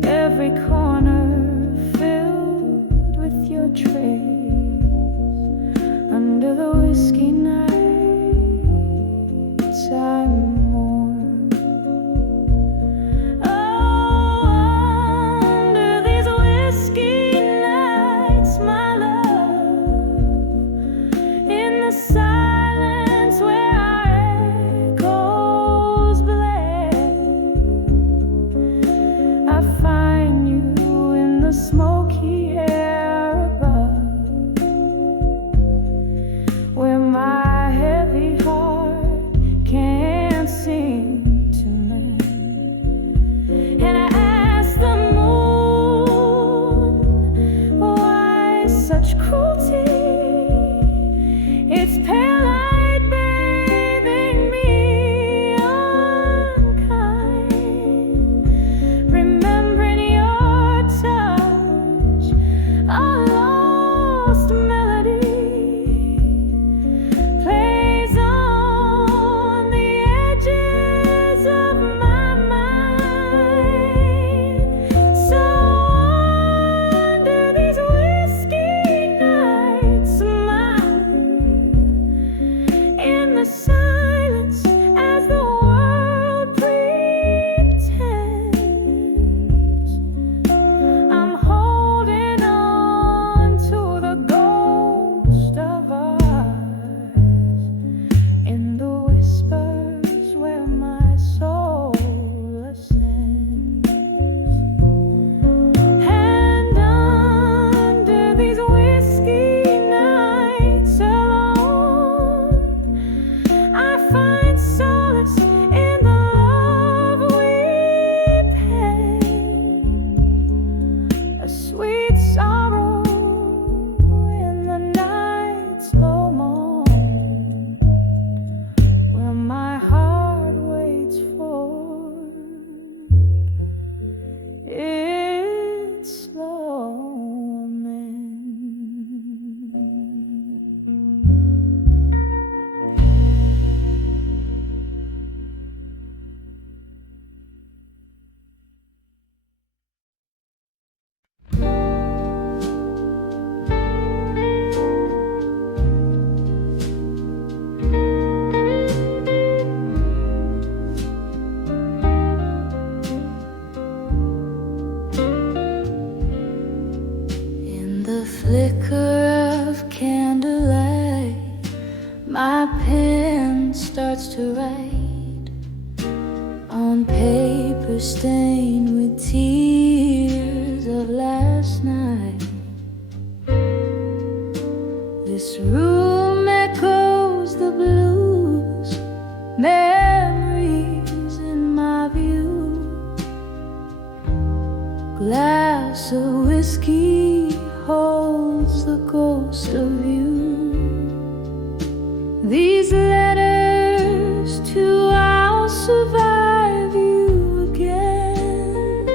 Every corner filled with your trace, under the whiskey nights I mourn. Oh, under these whiskey nights, my love, in the silence where our echoes blend, I find you in the smoky air above, where my heavy heart can't seem to mend. And I ask the moon, why such cruelty? Its pale light bathing me unkind, remembering your touch, a lost melody plays on the edges of my mind. So under these whiskey nights of mine, in the silence as the world pretends, I'm holding on to the ghost of us, in the whispers where my soul ascends. And under these whiskey nights alone, I find solace in the love we pen, a sweet sorrow in the night's low moan, where my heart waits for its slow mend. In the flicker of candlelight, my pen starts to write on paper stained with tears of last night. This room echoes the blues, memories in my view. Glass of whiskey holds the ghost of you. These letters to I'll survive you again.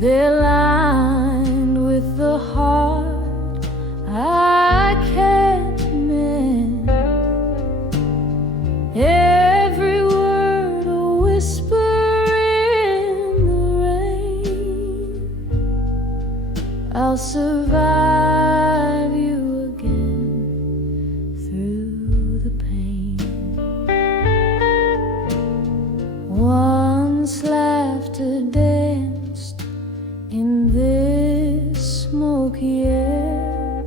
They're lined with the heart I can't mend. Every word a whisper in the rain. I'll survive you again through the pain. Once laughter danced in this smoky air.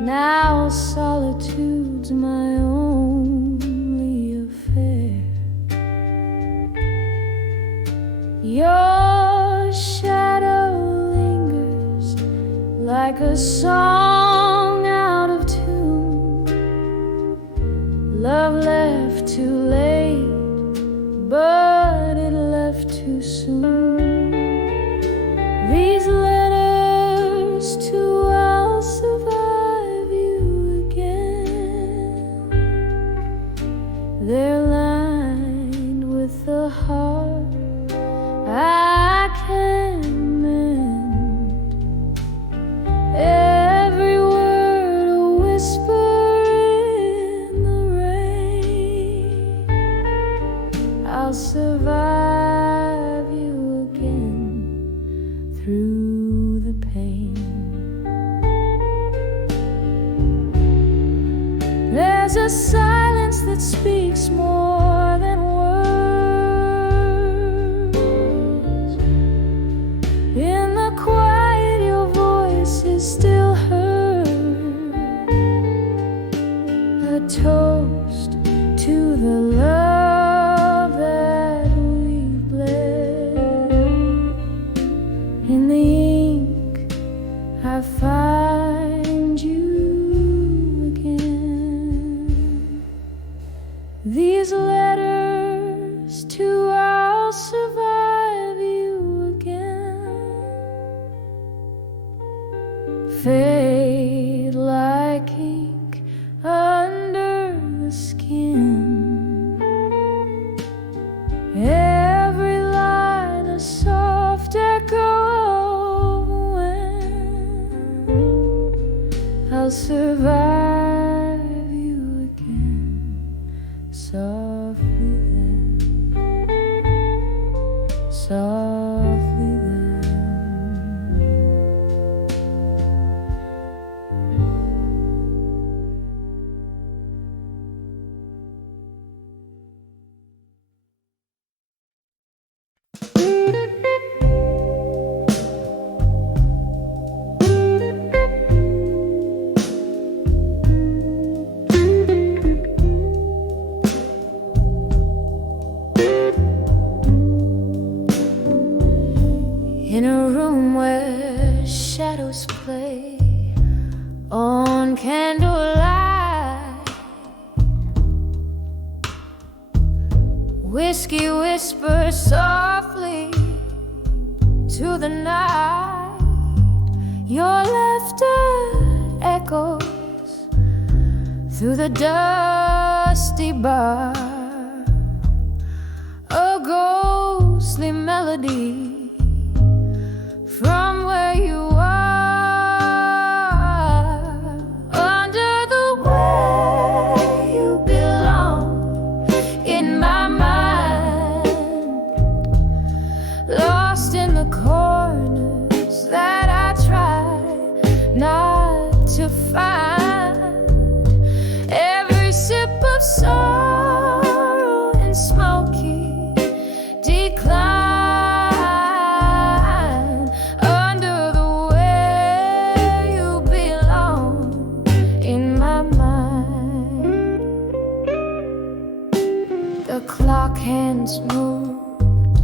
Now solitude's my only affair. Your shadow lingers like a song out of tune. Love left too late, but it left too soon. These letters to I'll survive you again. They're lined with the heart I can't mend. Every word a whisper in the rain. I'll survive you again through the pain. There's a silence that speaks more than words. In the quiet your voice is still heard. A toast to the love that we bled. In the ink I find you again. These letters to I'll survive you again. Fade like ink under the skin. Every line a soft echo of when I'll survive you again softly then, softly then. In a room where shadows play on candlelight, whiskey whispers softly to the night. Your laughter echoes through the dusty bar, a ghostly melody from where you are. Under the way you belong in my mind, lost in the corners that I try not to find. Every sip of sorrow and smoky decline. Hands moved,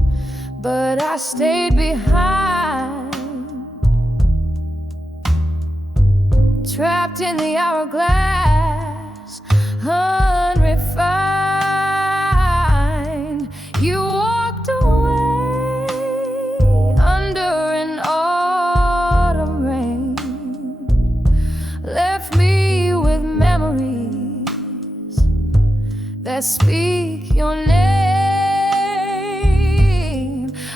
but I stayed behind, trapped in the hourglass, unrefined. You walked away under an autumn rain. that speak your name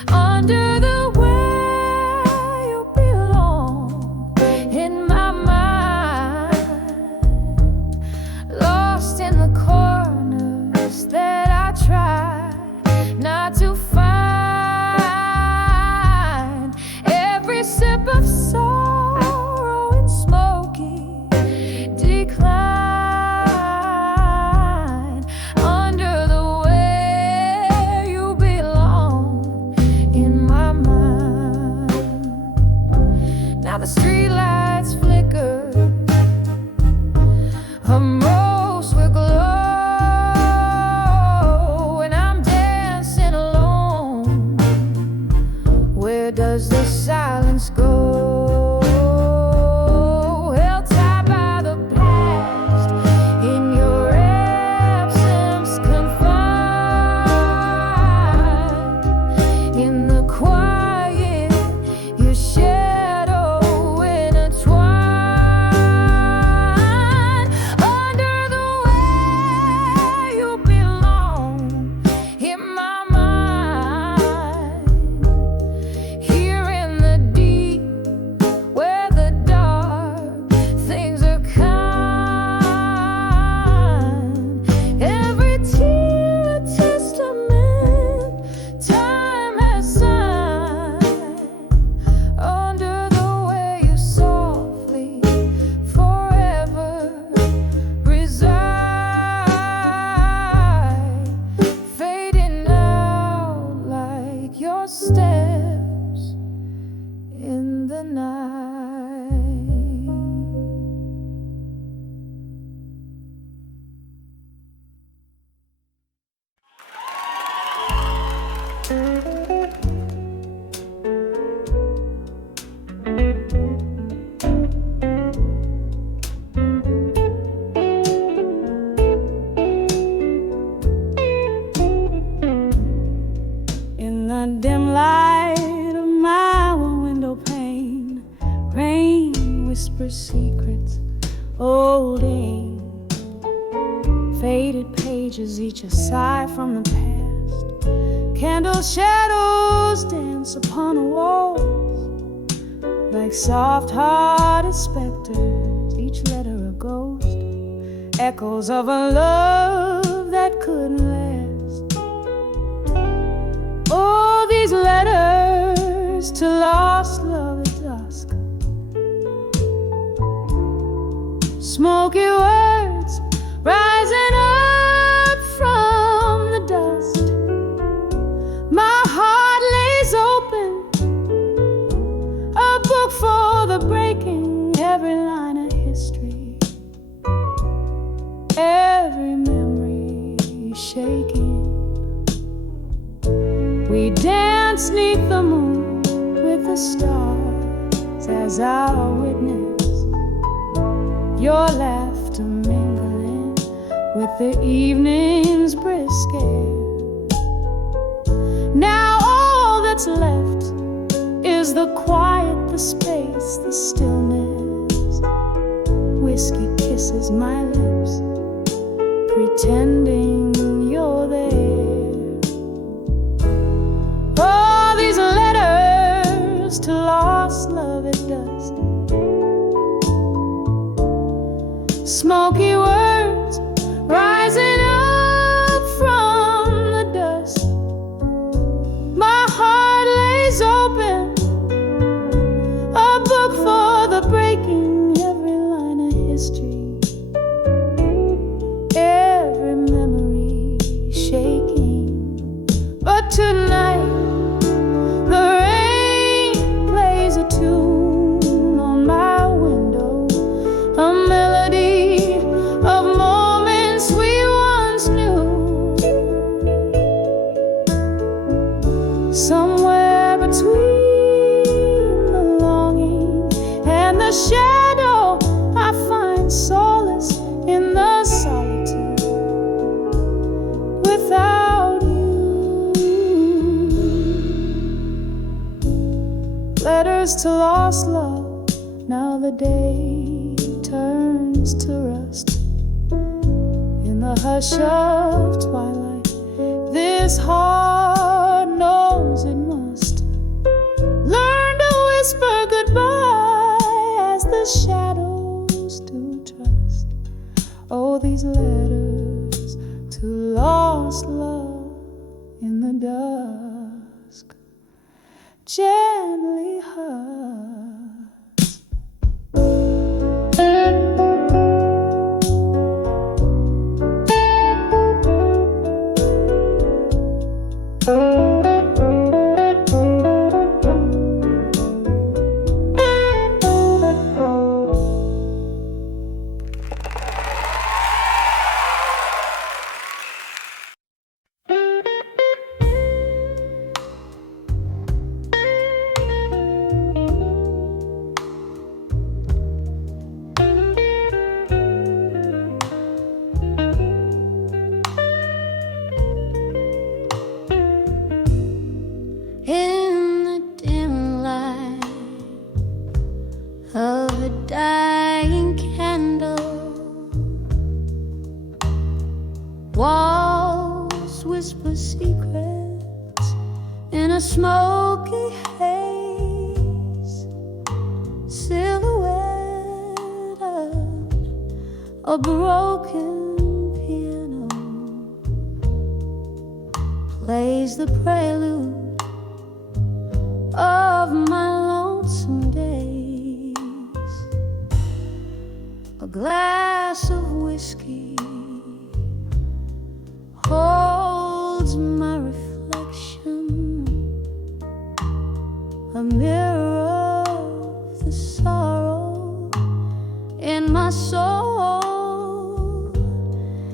under the way you belong in my mind, lost in the corners that I try not to find. Every sip of sorrow and smoky decline under the way you belong in my mind. Now the streetlights flicker, a rose will glow, and I'm dancing alone. Where does the silence go? Held tied by the past, in your absence confined. In the quiet, your shadow intertwined under the way you belong in my mind. Here in the deep, where the dark things are kind. Every tear a testament time has signed under the way you softly forever reside, fading out like your steps in the night. In the dim light of my window pane, rain whispers secrets, old ink, faded pages, each a sigh from the past. Candle shadows dance upon the walls like soft-hearted specters, each letter a ghost, echoes of a love that couldn't last. Oh, these letters to lost love at dusk, smoky words rising up from the dust. My heart lays open, a book for the breaking, every line a history, every memory shaking. We dance 'neath the moon with the stars as our witness, your laughter mingling with the evening's brisk air. Now all that's left is the quiet, the space, the stillness. Whiskey kisses my lips, pretending you're there. Oh, these letters to lost love at dusk, smoky words rising up from the dust. My heart lays open, a book for the breaking, every line a history, every memory shaking. But tonight the rain plays a tune on my window, a melody of moments we once knew. Somewhere between the longing and the shadow, I find solace in the solitude without you. Letters to lost love, now the day turns to rust in the the hush of twilight. This heart knows it must learn to whisper goodbye as the shadows do trust. Oh, these letters to lost love in the dusk, gently hush. Of a dying candle, walls whisper secrets in a smoky haze, silhouette of a broken piano plays the prelude of my lonesome day. A glass of whiskey holds my reflection, a mirror of the sorrow in my soul.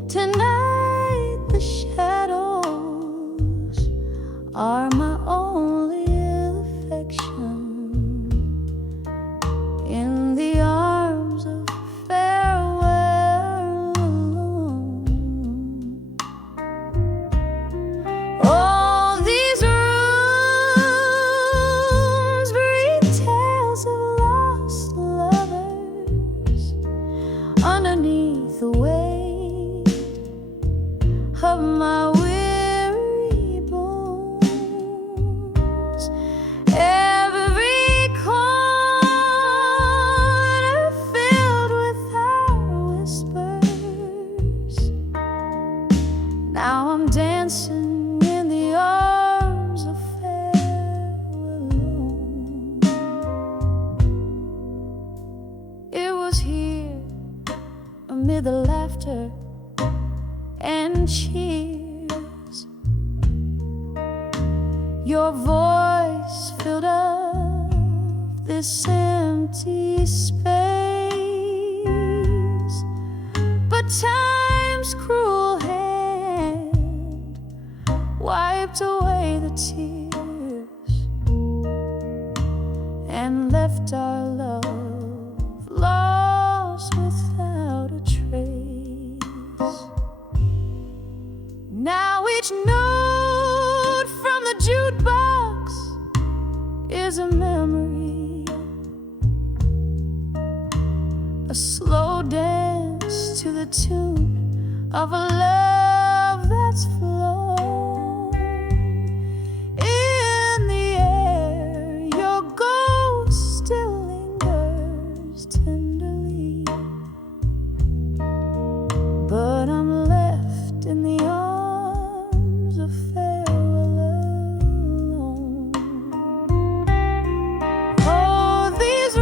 Tonight the shadows are my only affection in the arms of farewell alone. Oh, these rooms breathe tales of lost lovers underneath the weight of my weary bones. Every corner filled with our whispers. Now I'm dancing in the arms of farewell alone. It was here amid the laughter and cheers, your voice filled up this empty space. But time's cruel hand wiped away the tears and left our love lost without a trace. Now each note from the jukebox is a memory, a slow dance to the tune of a love that's flown. In the air, your ghost still lingers tenderly, but I'm left in the arms of farewell alone. Oh, these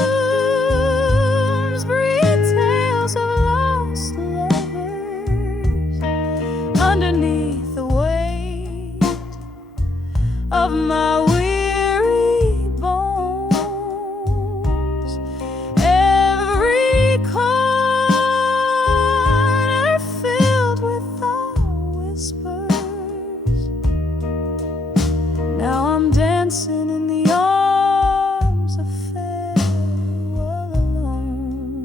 rooms breathe tales of lost lovers underneath the weight of my weary bones. Every corner filled with our whispers. Now I'm dancing in the arms of farewell alone.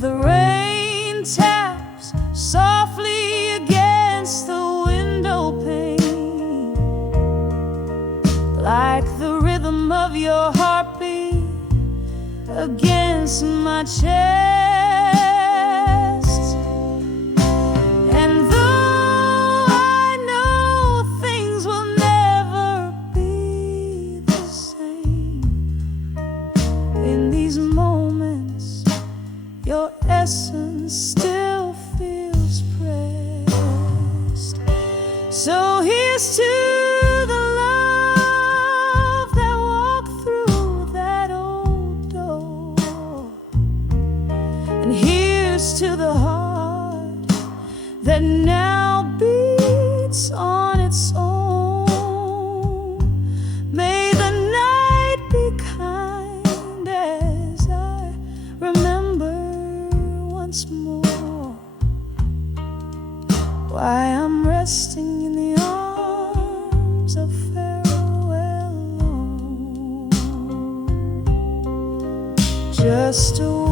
The rain taps softly against the window pane, like the rhythm of your heartbeat against my chest. farewell alone. Just a